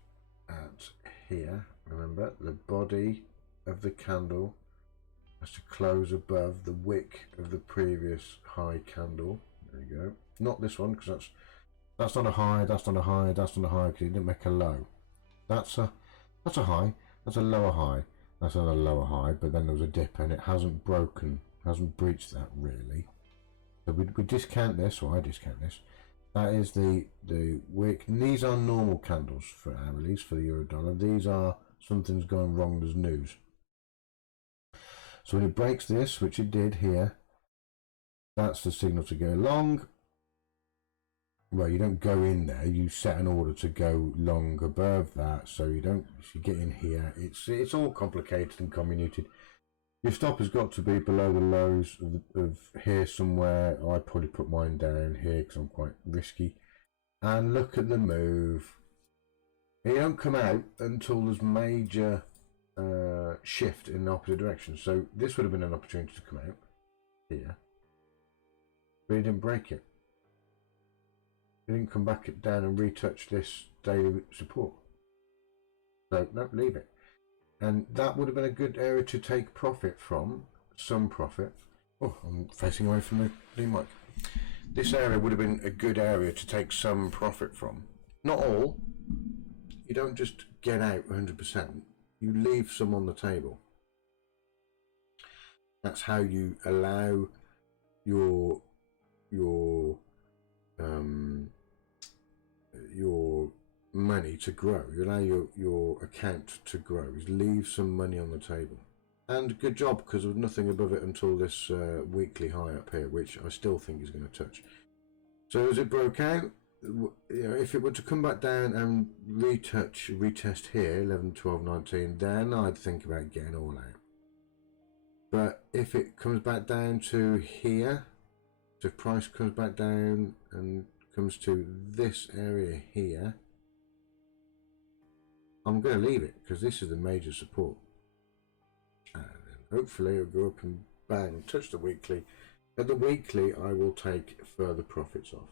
at here. Remember, the body of the candle has to close above the wick of the previous high candle. There you go. Not this one, because that's not a high, that's not a high, that's not a high, because it didn't make a low. That's a high, that's a lower high, that's another lower high, but then there was a dip and it hasn't broken, hasn't breached that really. So we discount this, or I discount this. That is the wick. And these are normal candles for hourlies for the euro dollar. These are something's gone wrong, there's news. So when it breaks this, which it did here, that's the signal to go long. Well, you don't go in there, you set an order to go long above that, so you don't, if you get in here, it's all complicated and comminuted. Your stop has got to be below the lows of here somewhere. I probably put mine down here because I'm quite risky. And look at the move. You don't come out until there's major shift in the opposite direction. So this would have been an opportunity to come out here, but he didn't break it. He didn't come back down and retouch this daily support. So no, leave it. And that would have been a good area to take profit from, some profit. Oh, I'm facing away from the mic. This area would have been a good area to take some profit from. Not all. You don't just get out 100%. You leave some on the table. That's how you allow your money to grow. You allow your account to grow. Is leave some money on the table. And good job, because there was nothing above it until this weekly high up here, which I still think is going to touch. So as it broke out, you know, if it were to come back down and retest here, 11, 12, 19, then I'd think about getting all out. But if it comes back down to here, so if price comes back down and comes to this area here, I'm going to leave it, because this is the major support. And then hopefully it'll go up and bang, touch the weekly. At the weekly, I will take further profits off.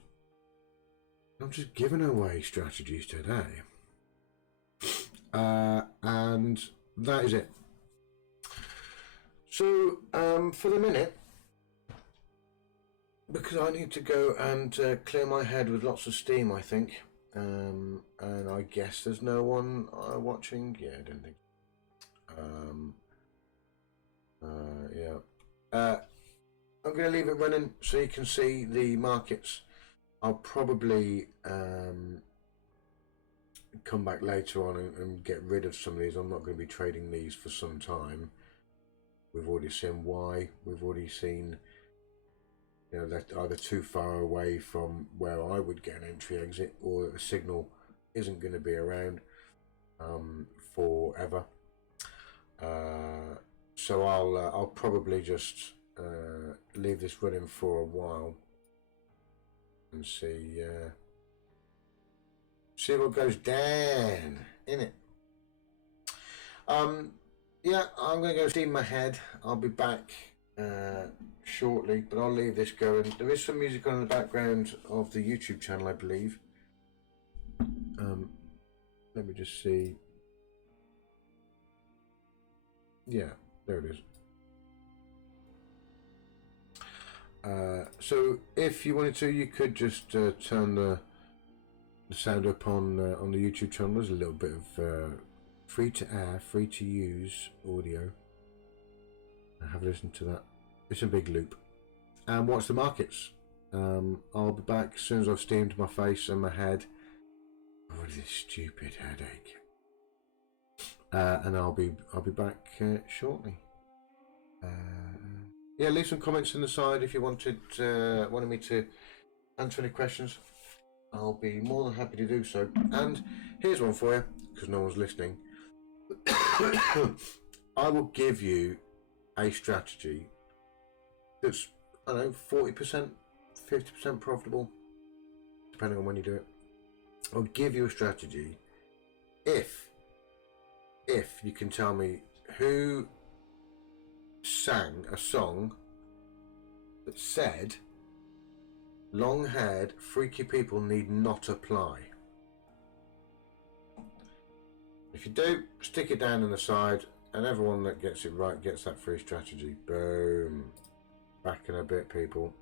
I'm just giving away strategies today. And that is it. So, for the minute, because I need to go and clear my head with lots of steam, I think. And I guess there's no one watching. Yeah, I don't think. Yeah. I'm going to leave it running so you can see the markets. I'll probably come back later on and get rid of some of these. I'm not going to be trading these for some time. We've already seen why. We've already seen, you know, that either too far away from where I would get an entry exit, or a signal isn't going to be around forever. So I'll probably just leave this running for a while and see what goes down in it. Yeah, I'm going to go steam my head. I'll be back shortly, but I'll leave this going. There is some music on in the background of the YouTube channel, I believe. Let me just see. Yeah, there it is. So if you wanted to, you could just turn the sound up on the YouTube channel. There's a little bit of free to air, free to use audio. Have a listen to that. It's a big loop. And watch the markets. I'll be back as soon as I've steamed my face and my head. Oh, this stupid headache. And I'll be back shortly. Yeah, leave some comments in the side if you wanted me to answer any questions. I'll be more than happy to do so. And here's one for you, because no one's listening. I will give you a strategy that's, I don't know, 40%, 50% profitable, depending on when you do it. I'll give you a strategy if you can tell me who sang a song that said long-haired, freaky people need not apply. If you do, stick it down on the side, and everyone that gets it right gets that free strategy. Boom. Back in a bit, people.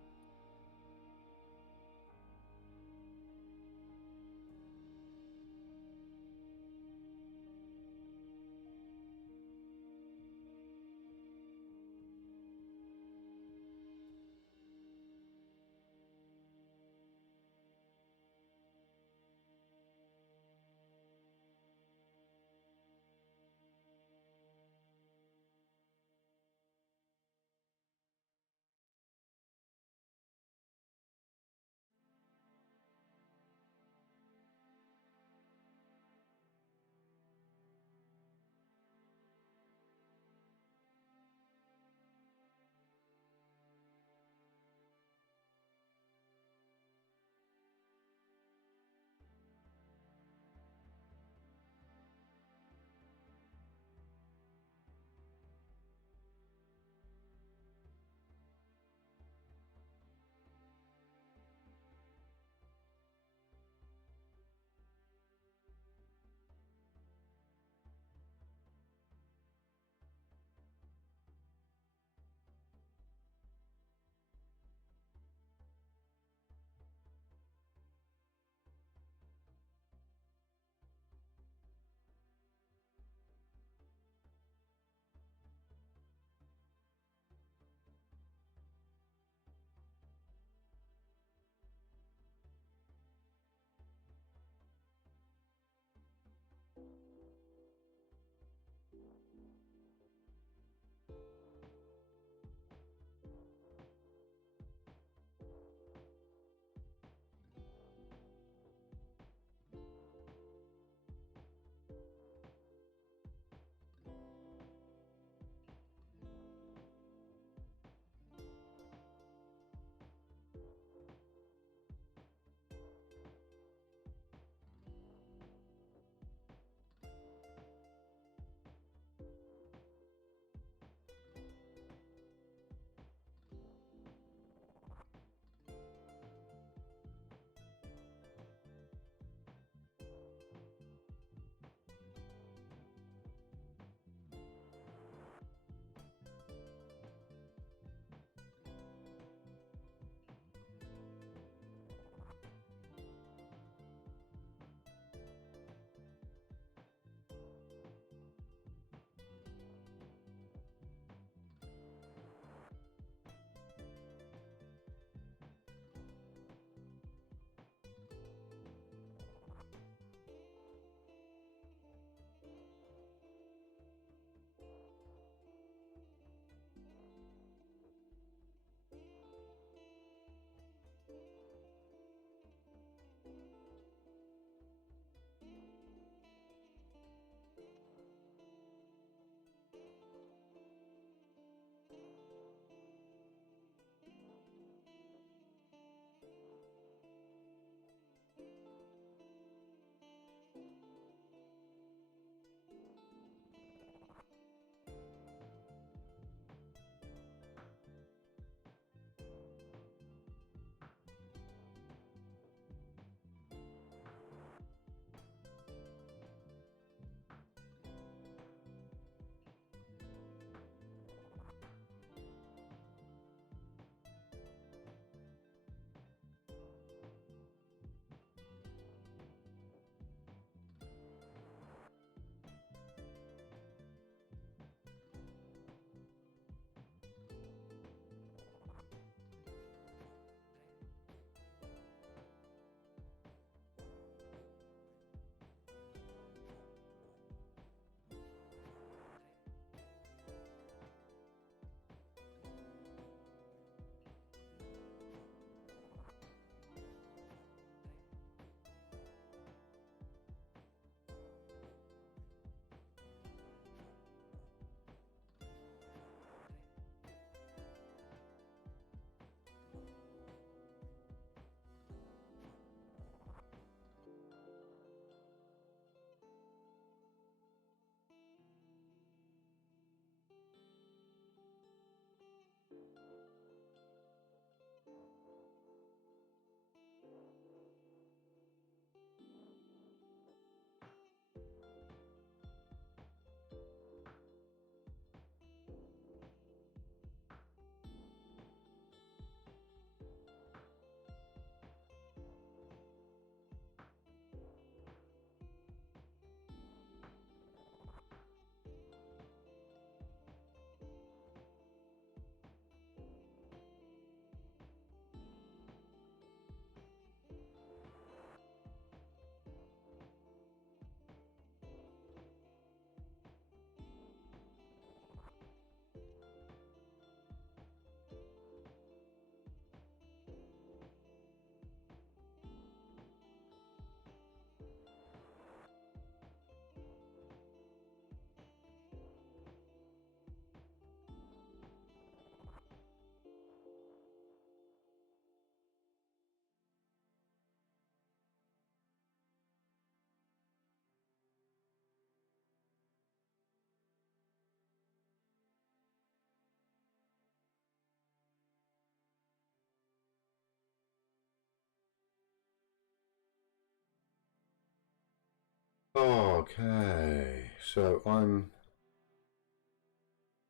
Okay, so I'm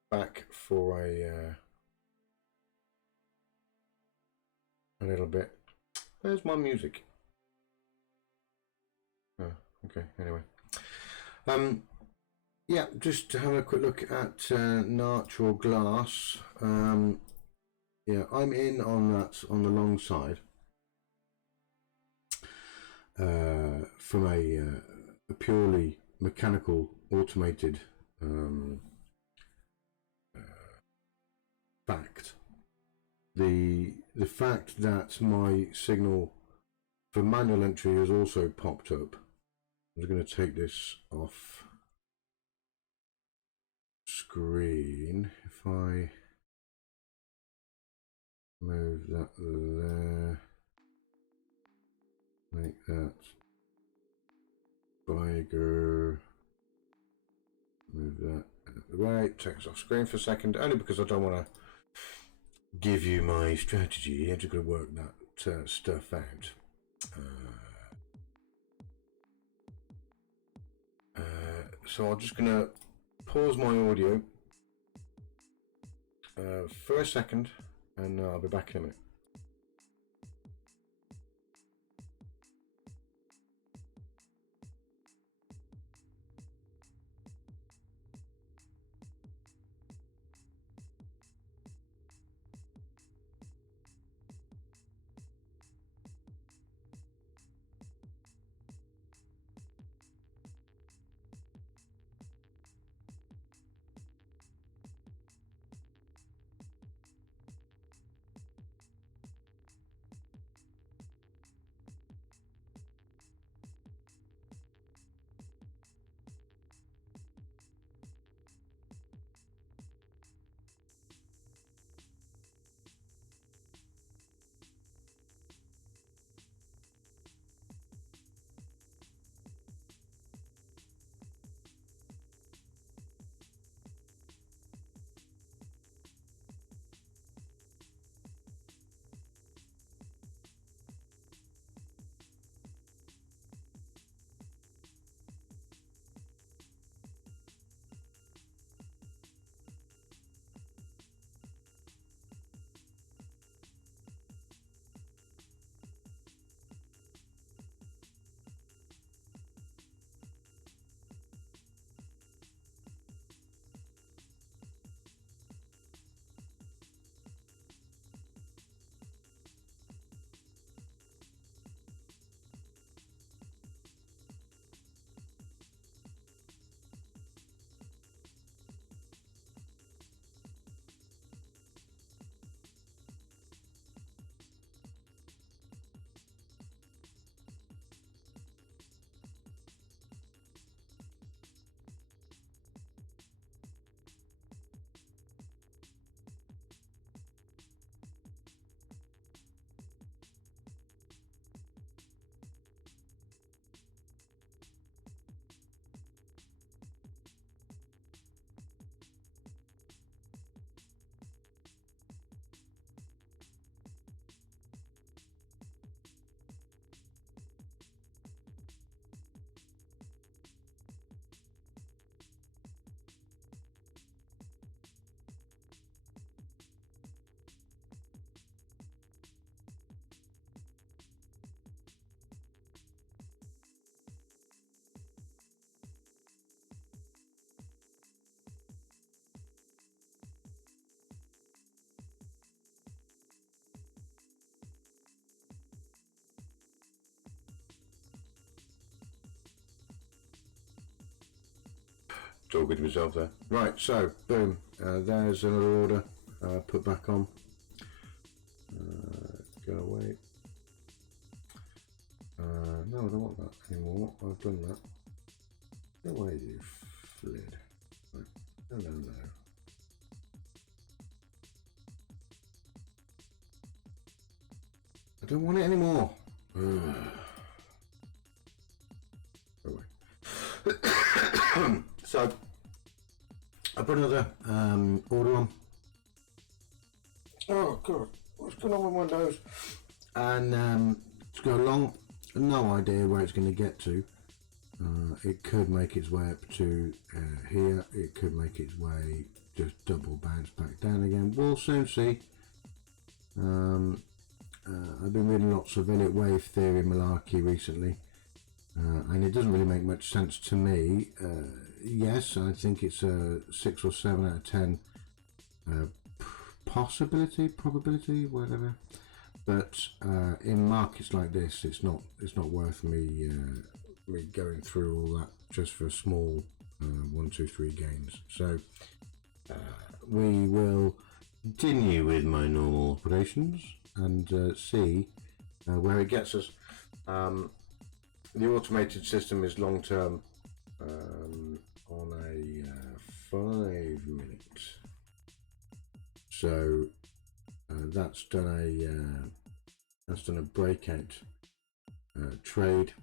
back for a little bit. Where's my music? Oh, okay. Anyway, yeah, just having a quick look at natural glass. Yeah, I'm in on that on the long side. From a purely mechanical automated fact. The fact that my signal for manual entry has also popped up. I'm just going to take this off screen. If I move that there, make that bigger, move that out of the way, take us off screen for a second, only because I don't want to give you my strategy. I'm just going to work that stuff out. So I'm just going to pause my audio for a second, and I'll be back in a minute. It's all good resolved there. Right, so boom, there's another order put back on. Go away. No, I don't want that anymore. I've done that. Go away, you flid. Right. Hello, no. I don't want it anymore. Go away. So I put another order on. Oh god, what's going on with my nose? And it's going along. No idea where it's going to get to. It could make its way up to here. It could make its way just double bounce back down again. We'll soon see. I've been reading lots of Elliott wave theory malarkey recently, and it doesn't really make much sense to me. Yes, I think it's a 6 or 7 out of 10 possibility, probability, whatever. But in markets like this, it's not worth me going through all that just for small 1, 2, 3 gains. So we will continue with my normal operations and see where it gets us. The automated system is long term on a 5 minute. So that's done a breakout trade.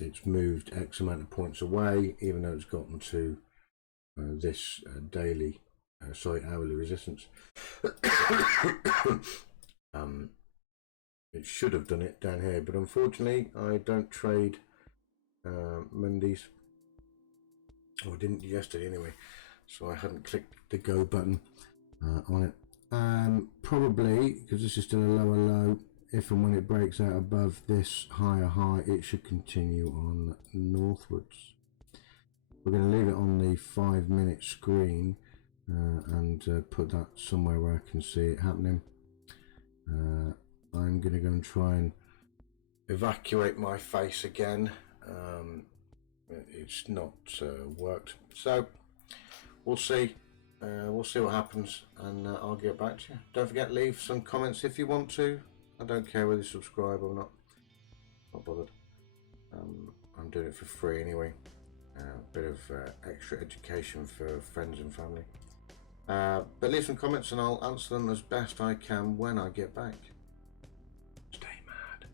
It's moved X amount of points away, even though it's gotten to this hourly resistance. It should have done it down here, but unfortunately I don't trade Mondays, or didn't yesterday anyway, so I hadn't clicked the go button on it. Probably because this is still a lower low, if and when it breaks out above this higher high, it should continue on northwards. We're going to leave it on the 5 minute screen and put that somewhere where I can see it happening. I'm going to go and try and evacuate my face again. It's not worked, so we'll see. We'll see what happens, and I'll get back to you. Don't forget, leave some comments if you want to. I don't care whether you subscribe or not. Not bothered. I'm doing it for free anyway. A bit of extra education for friends and family. But leave some comments and I'll answer them as best I can when I get back. Stay mad.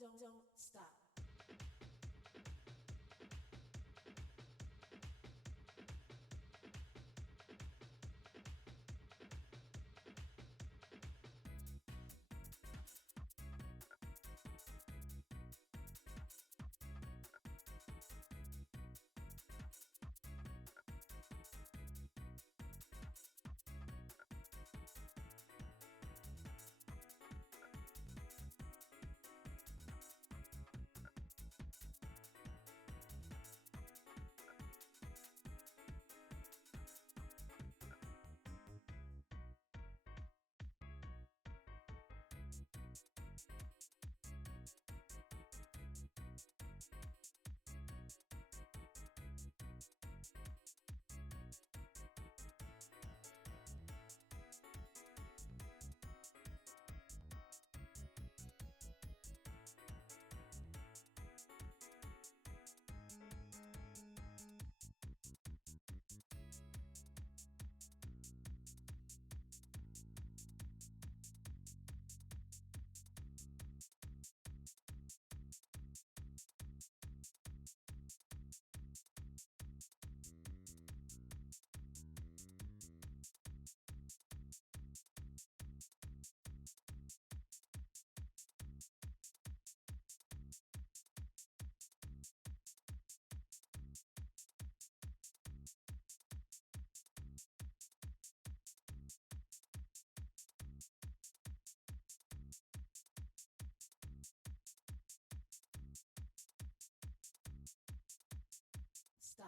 Don't stop. Stop.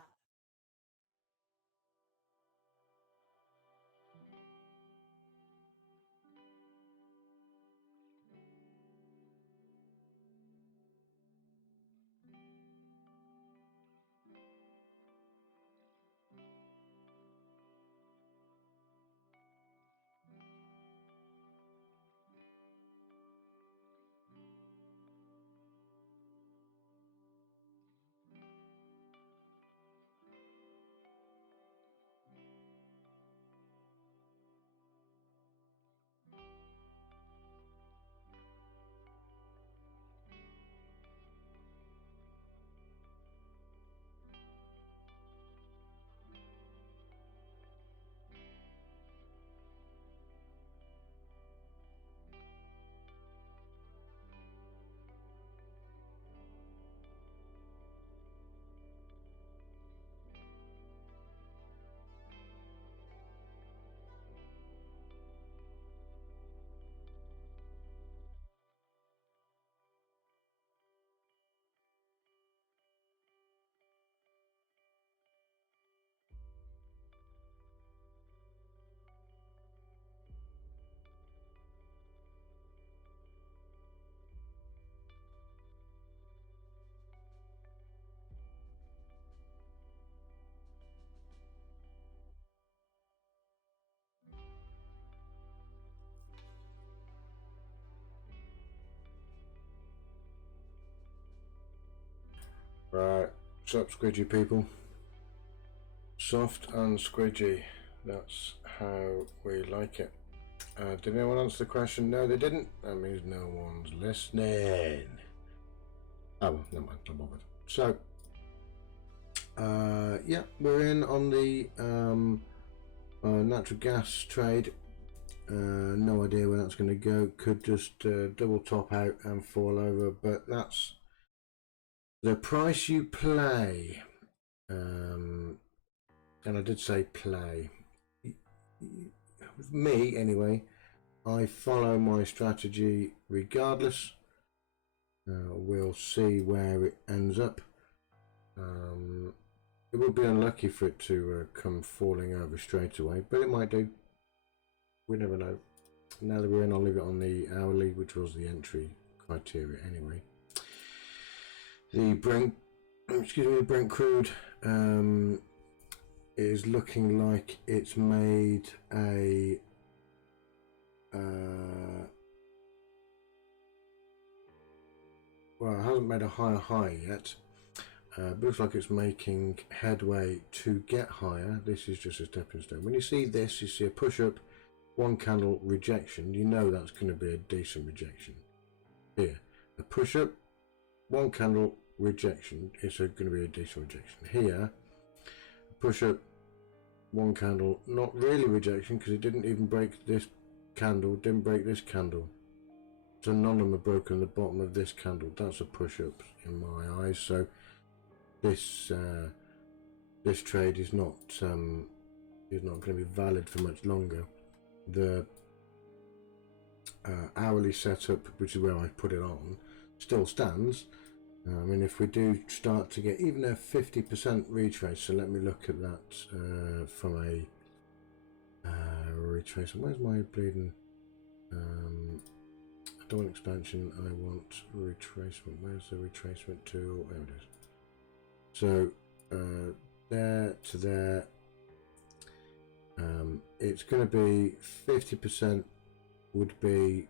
Right, what's up, squidgy people? Soft and squidgy, that's how we like it. Did anyone answer the question? No, they didn't. That means no one's listening. Oh, well, never mind, not bothered. So, yeah, we're in on the natural gas trade. No idea where that's going to go. Could just double top out and fall over, but that's the price you play. And I did say play. With me, anyway, I follow my strategy regardless. We'll see where it ends up. It would be unlucky for it to come falling over straight away, but it might do. We never know. Now that we're in, I'll leave it on the hourly, which was the entry criteria anyway. The Brent crude is looking like it's made a well, it hasn't made a higher high yet, but looks like it's making headway to get higher. This is just a stepping stone. When you see this, you see a push up, one candle rejection, you know that's going to be a decent rejection. Here, a push up, one candle rejection. It's going to be a decent rejection. Here, push up, one candle, not really rejection because it didn't even break this candle, didn't break this candle. So none of them have broken the bottom of this candle. That's a push up in my eyes. So this this trade is not going to be valid for much longer. The hourly setup, which is where I put it on, still stands. I mean, if we do start to get even a 50% retrace, so let me look at that from a retrace. Where's my bleeding? I don't want expansion, I want retracement. Where's the retracement tool? There it is. So there to there. It's going to be 50% would be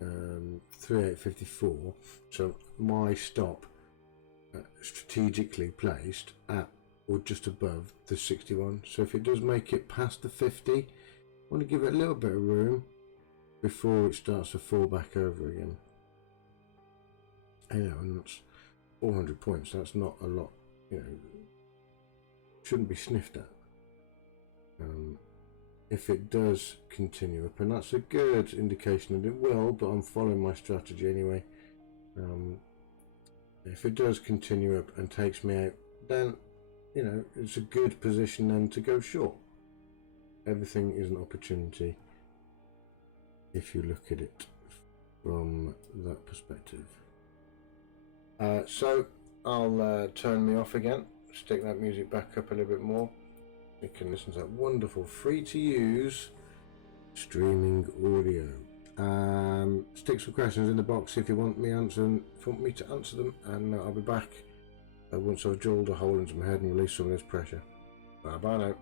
3854. So my stop strategically placed at or just above the 61. So if it does make it past the 50, I want to give it a little bit of room before it starts to fall back over again. You know, and that's 400 points. That's not a lot. You know, shouldn't be sniffed at. If it does continue up, and that's a good indication that it will, but I'm following my strategy anyway. If it does continue up and takes me out, then you know it's a good position then to go short. Everything is an opportunity if you look at it from that perspective. So I'll turn me off again, stick that music back up a little bit more. You can listen to that wonderful free to use streaming audio. Stick some questions in the box if you want me to answer them, and I'll be back once I've drilled a hole into my head and released some of this pressure. Bye bye now.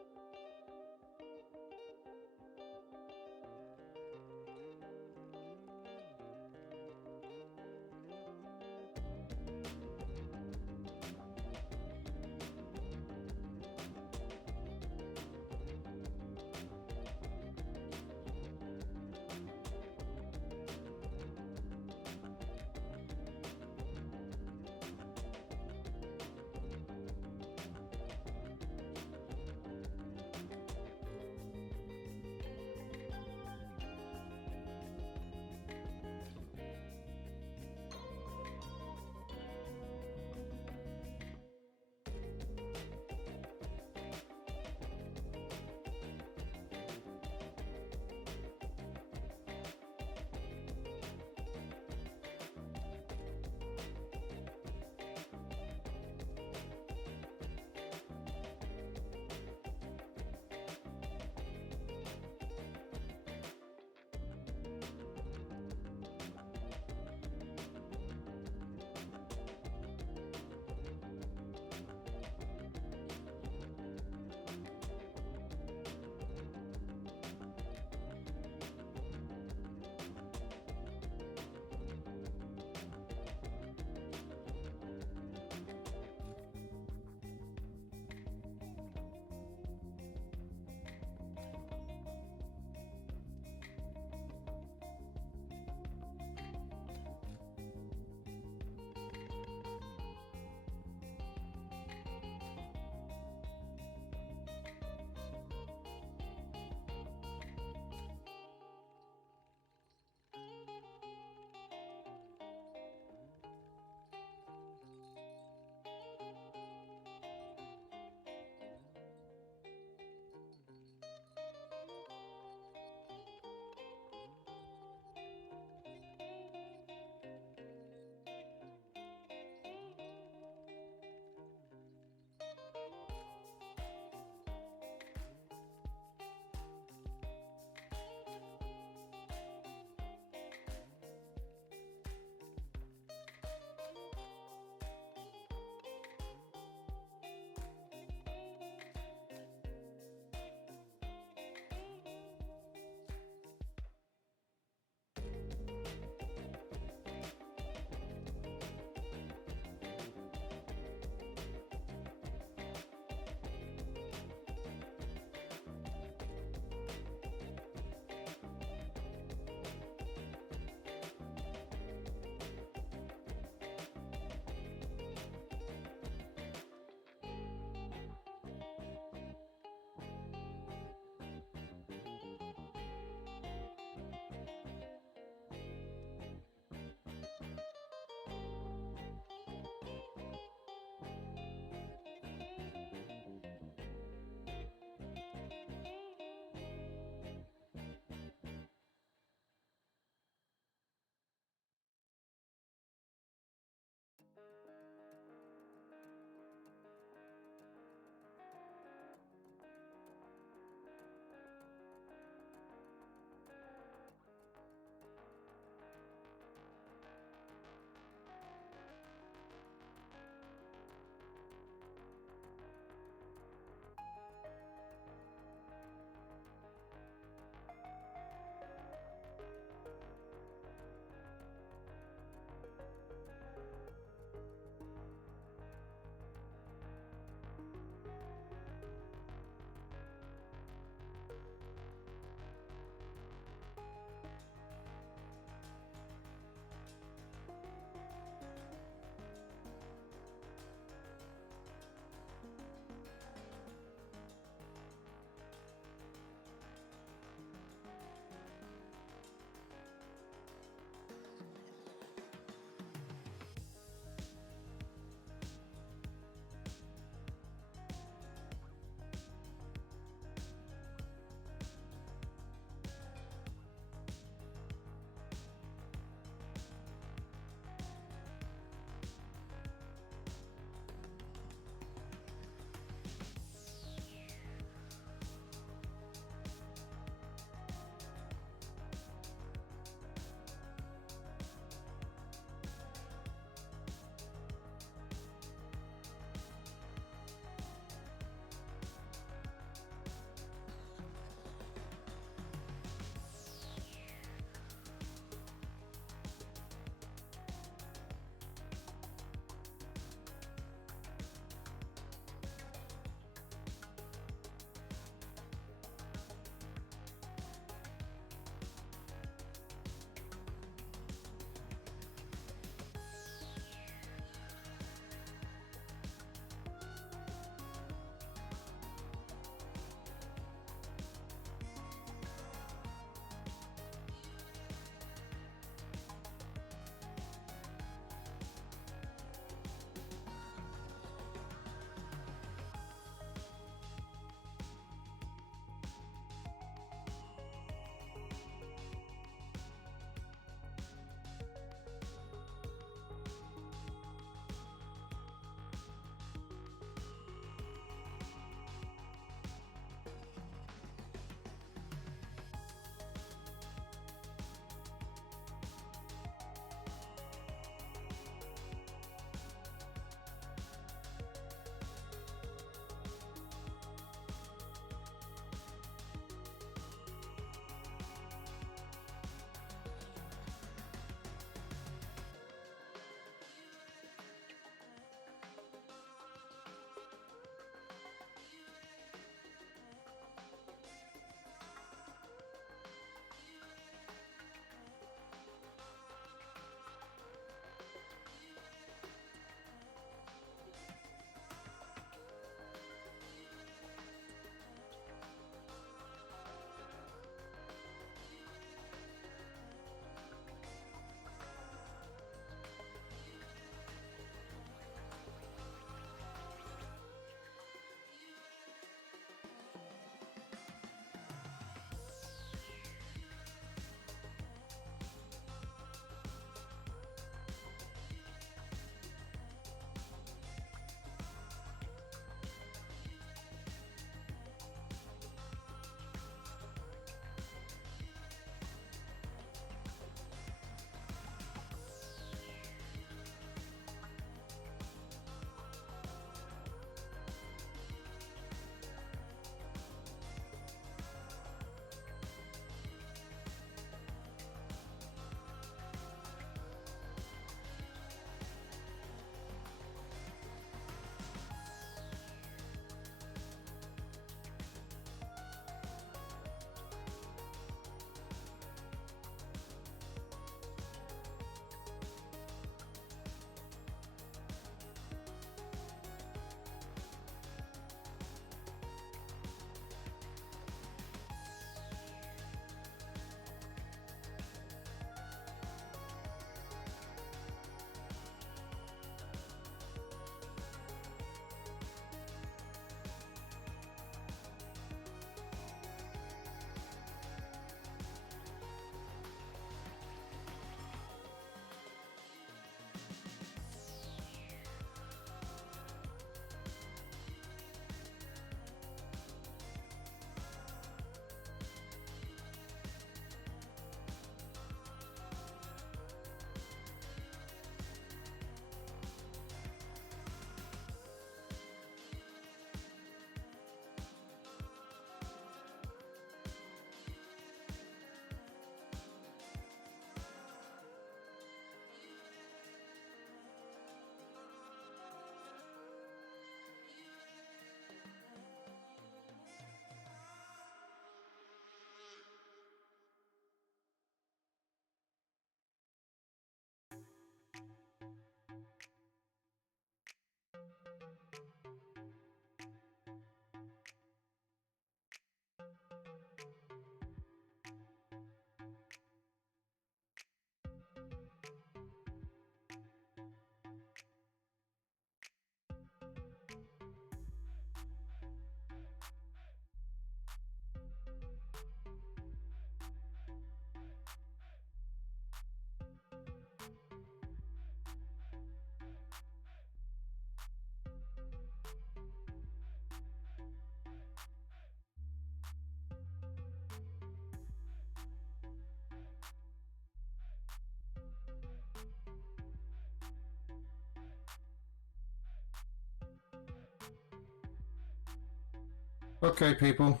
Okay, people,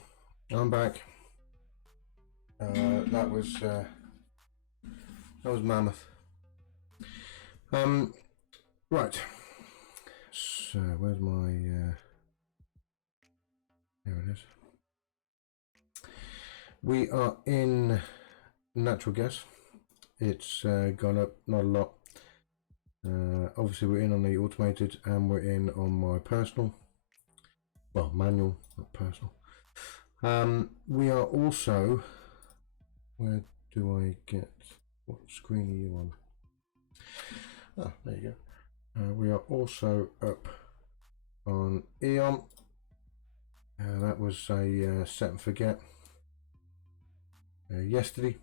I'm back. That was mammoth. Right. So where's my? There it is. We are in natural gas. It's gone up, not a lot. Obviously, we're in on the automated, and we're in on my personal. Well, manual, not personal. We are also. Where do I get? What screen are you on? Oh, there you go. We are also up on Eon. That was a set and forget. Yesterday.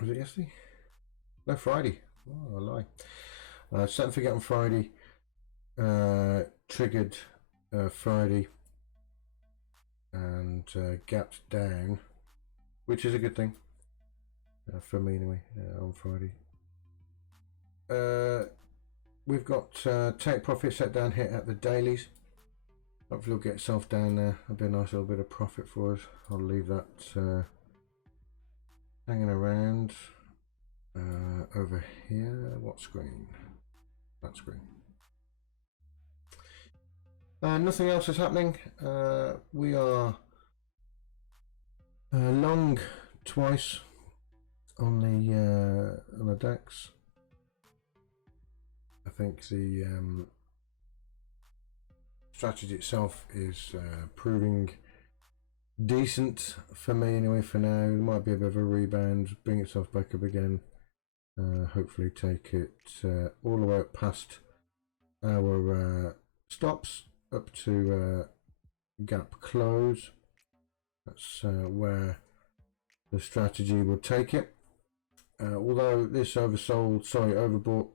Was it yesterday? No, Friday. Oh, I lie. Set and forget on Friday. Triggered Friday. And gapped down. Which is a good thing. For me anyway, on Friday. We've got take profit set down here at the dailies. Hopefully we'll get itself down there. That'll be a nice little bit of profit for us. I'll leave that hanging around over here. What screen? That screen. Nothing else is happening. We are long twice on the DAX. I think the strategy itself is proving decent for me anyway for now. It might be a bit of a rebound, bring itself back up again. Hopefully take it all the way up past our stops up to gap close. That's where the strategy will take it. Although this overbought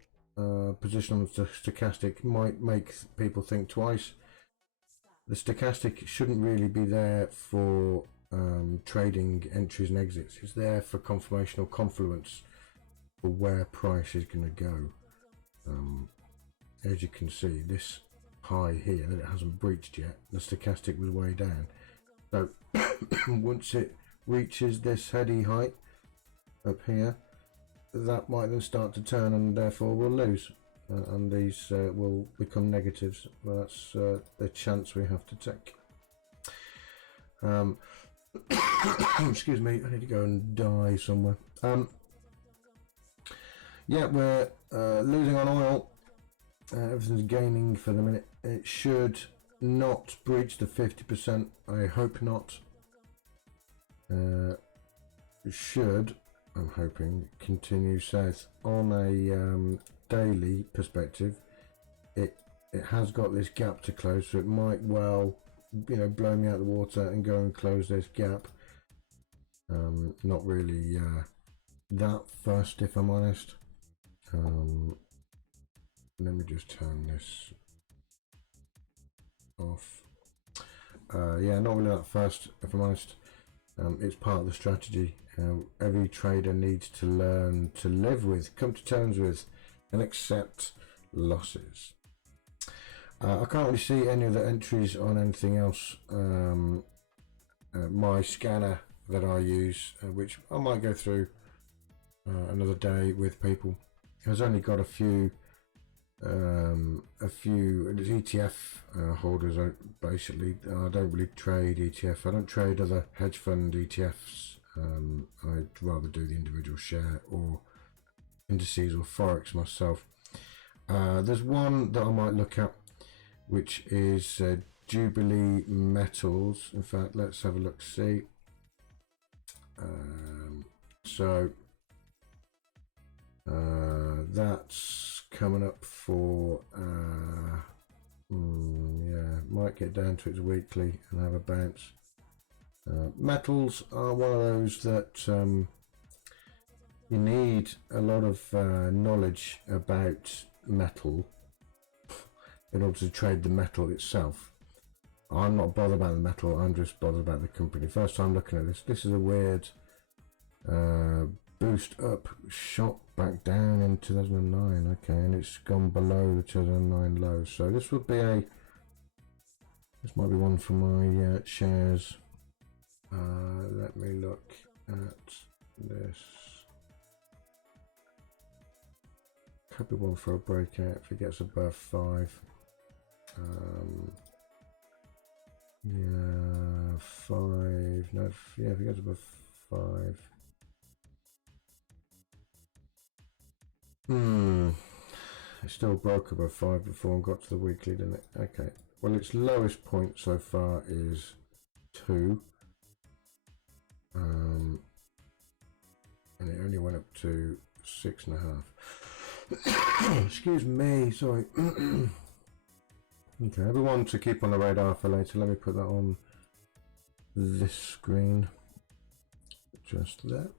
position on the stochastic might make people think twice. The stochastic shouldn't really be there for trading entries and exits. It's there for confirmation or confluence for where price is going to go. As you can see, this high here that it hasn't breached yet, the stochastic was way down. So once it reaches this heady height up here, that might then start to turn and therefore we'll lose. And these will become negatives. Well, that's the chance we have to take. Excuse me, I need to go and die somewhere. Yeah, we're losing on oil. Everything's gaining for the minute. It should not breach the 50%. I hope not. It should, I'm hoping, continue south on a daily perspective. It has got this gap to close, so it might well, blow me out of the water and go and close this gap. Not really that fussed, if I'm honest. Let me just turn this off. Yeah, not really that fussed, if I'm honest. It's part of the strategy. Every trader needs to learn to live with, come to terms with, and accept losses. I can't really see any other entries on anything else. My scanner that I use, which I might go through another day with people, has only got a few ETF holders. Basically, I don't really trade ETF. I don't trade other hedge fund ETFs. I'd rather do the individual share or indices or forex myself. There's one that I might look at, which is Jubilee Metals. In fact, let's have a look. See. So that's coming up for yeah, might get down to its weekly and have a bounce. Metals are one of those that you need a lot of knowledge about metal in order to trade the metal itself. I'm not bothered about the metal, I'm just bothered about the company. First time looking at this is a weird boost up, shot back down in 2009, okay, and it's gone below the 2009 low. So this would be a This might be one for my shares. Let me look at this. Could be one for a breakout if it gets above 5. Yeah, 5. No, yeah, if it gets above 5. It still broke above 5 before and got to the weekly, didn't it? Okay. Well, its lowest point so far is 2. And it only went up to 6.5. Excuse me, sorry. Okay, everyone to keep on the radar for later. Let me put that on this screen. Just there.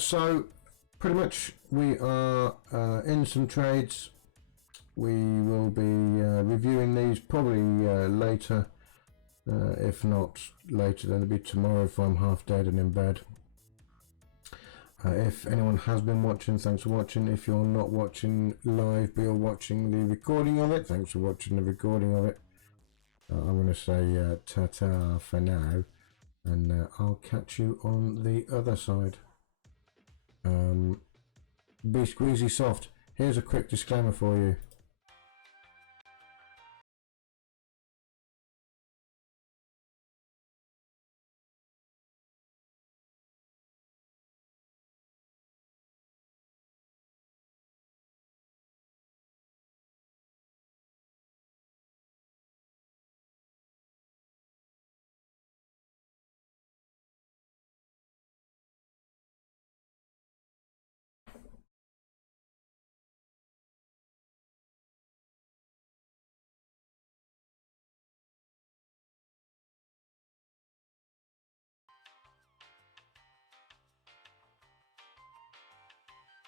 So, pretty much we are in some trades. We will be reviewing these probably later. If not later, then it'll be tomorrow if I'm half dead and in bed. If anyone has been watching, thanks for watching. If you're not watching live, but you're watching the recording of it, thanks for watching the recording of it. I'm going to say ta-ta for now, and I'll catch you on the other side. Be squeezy soft. Here's a quick disclaimer for you.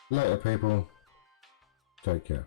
Later, people. Take care.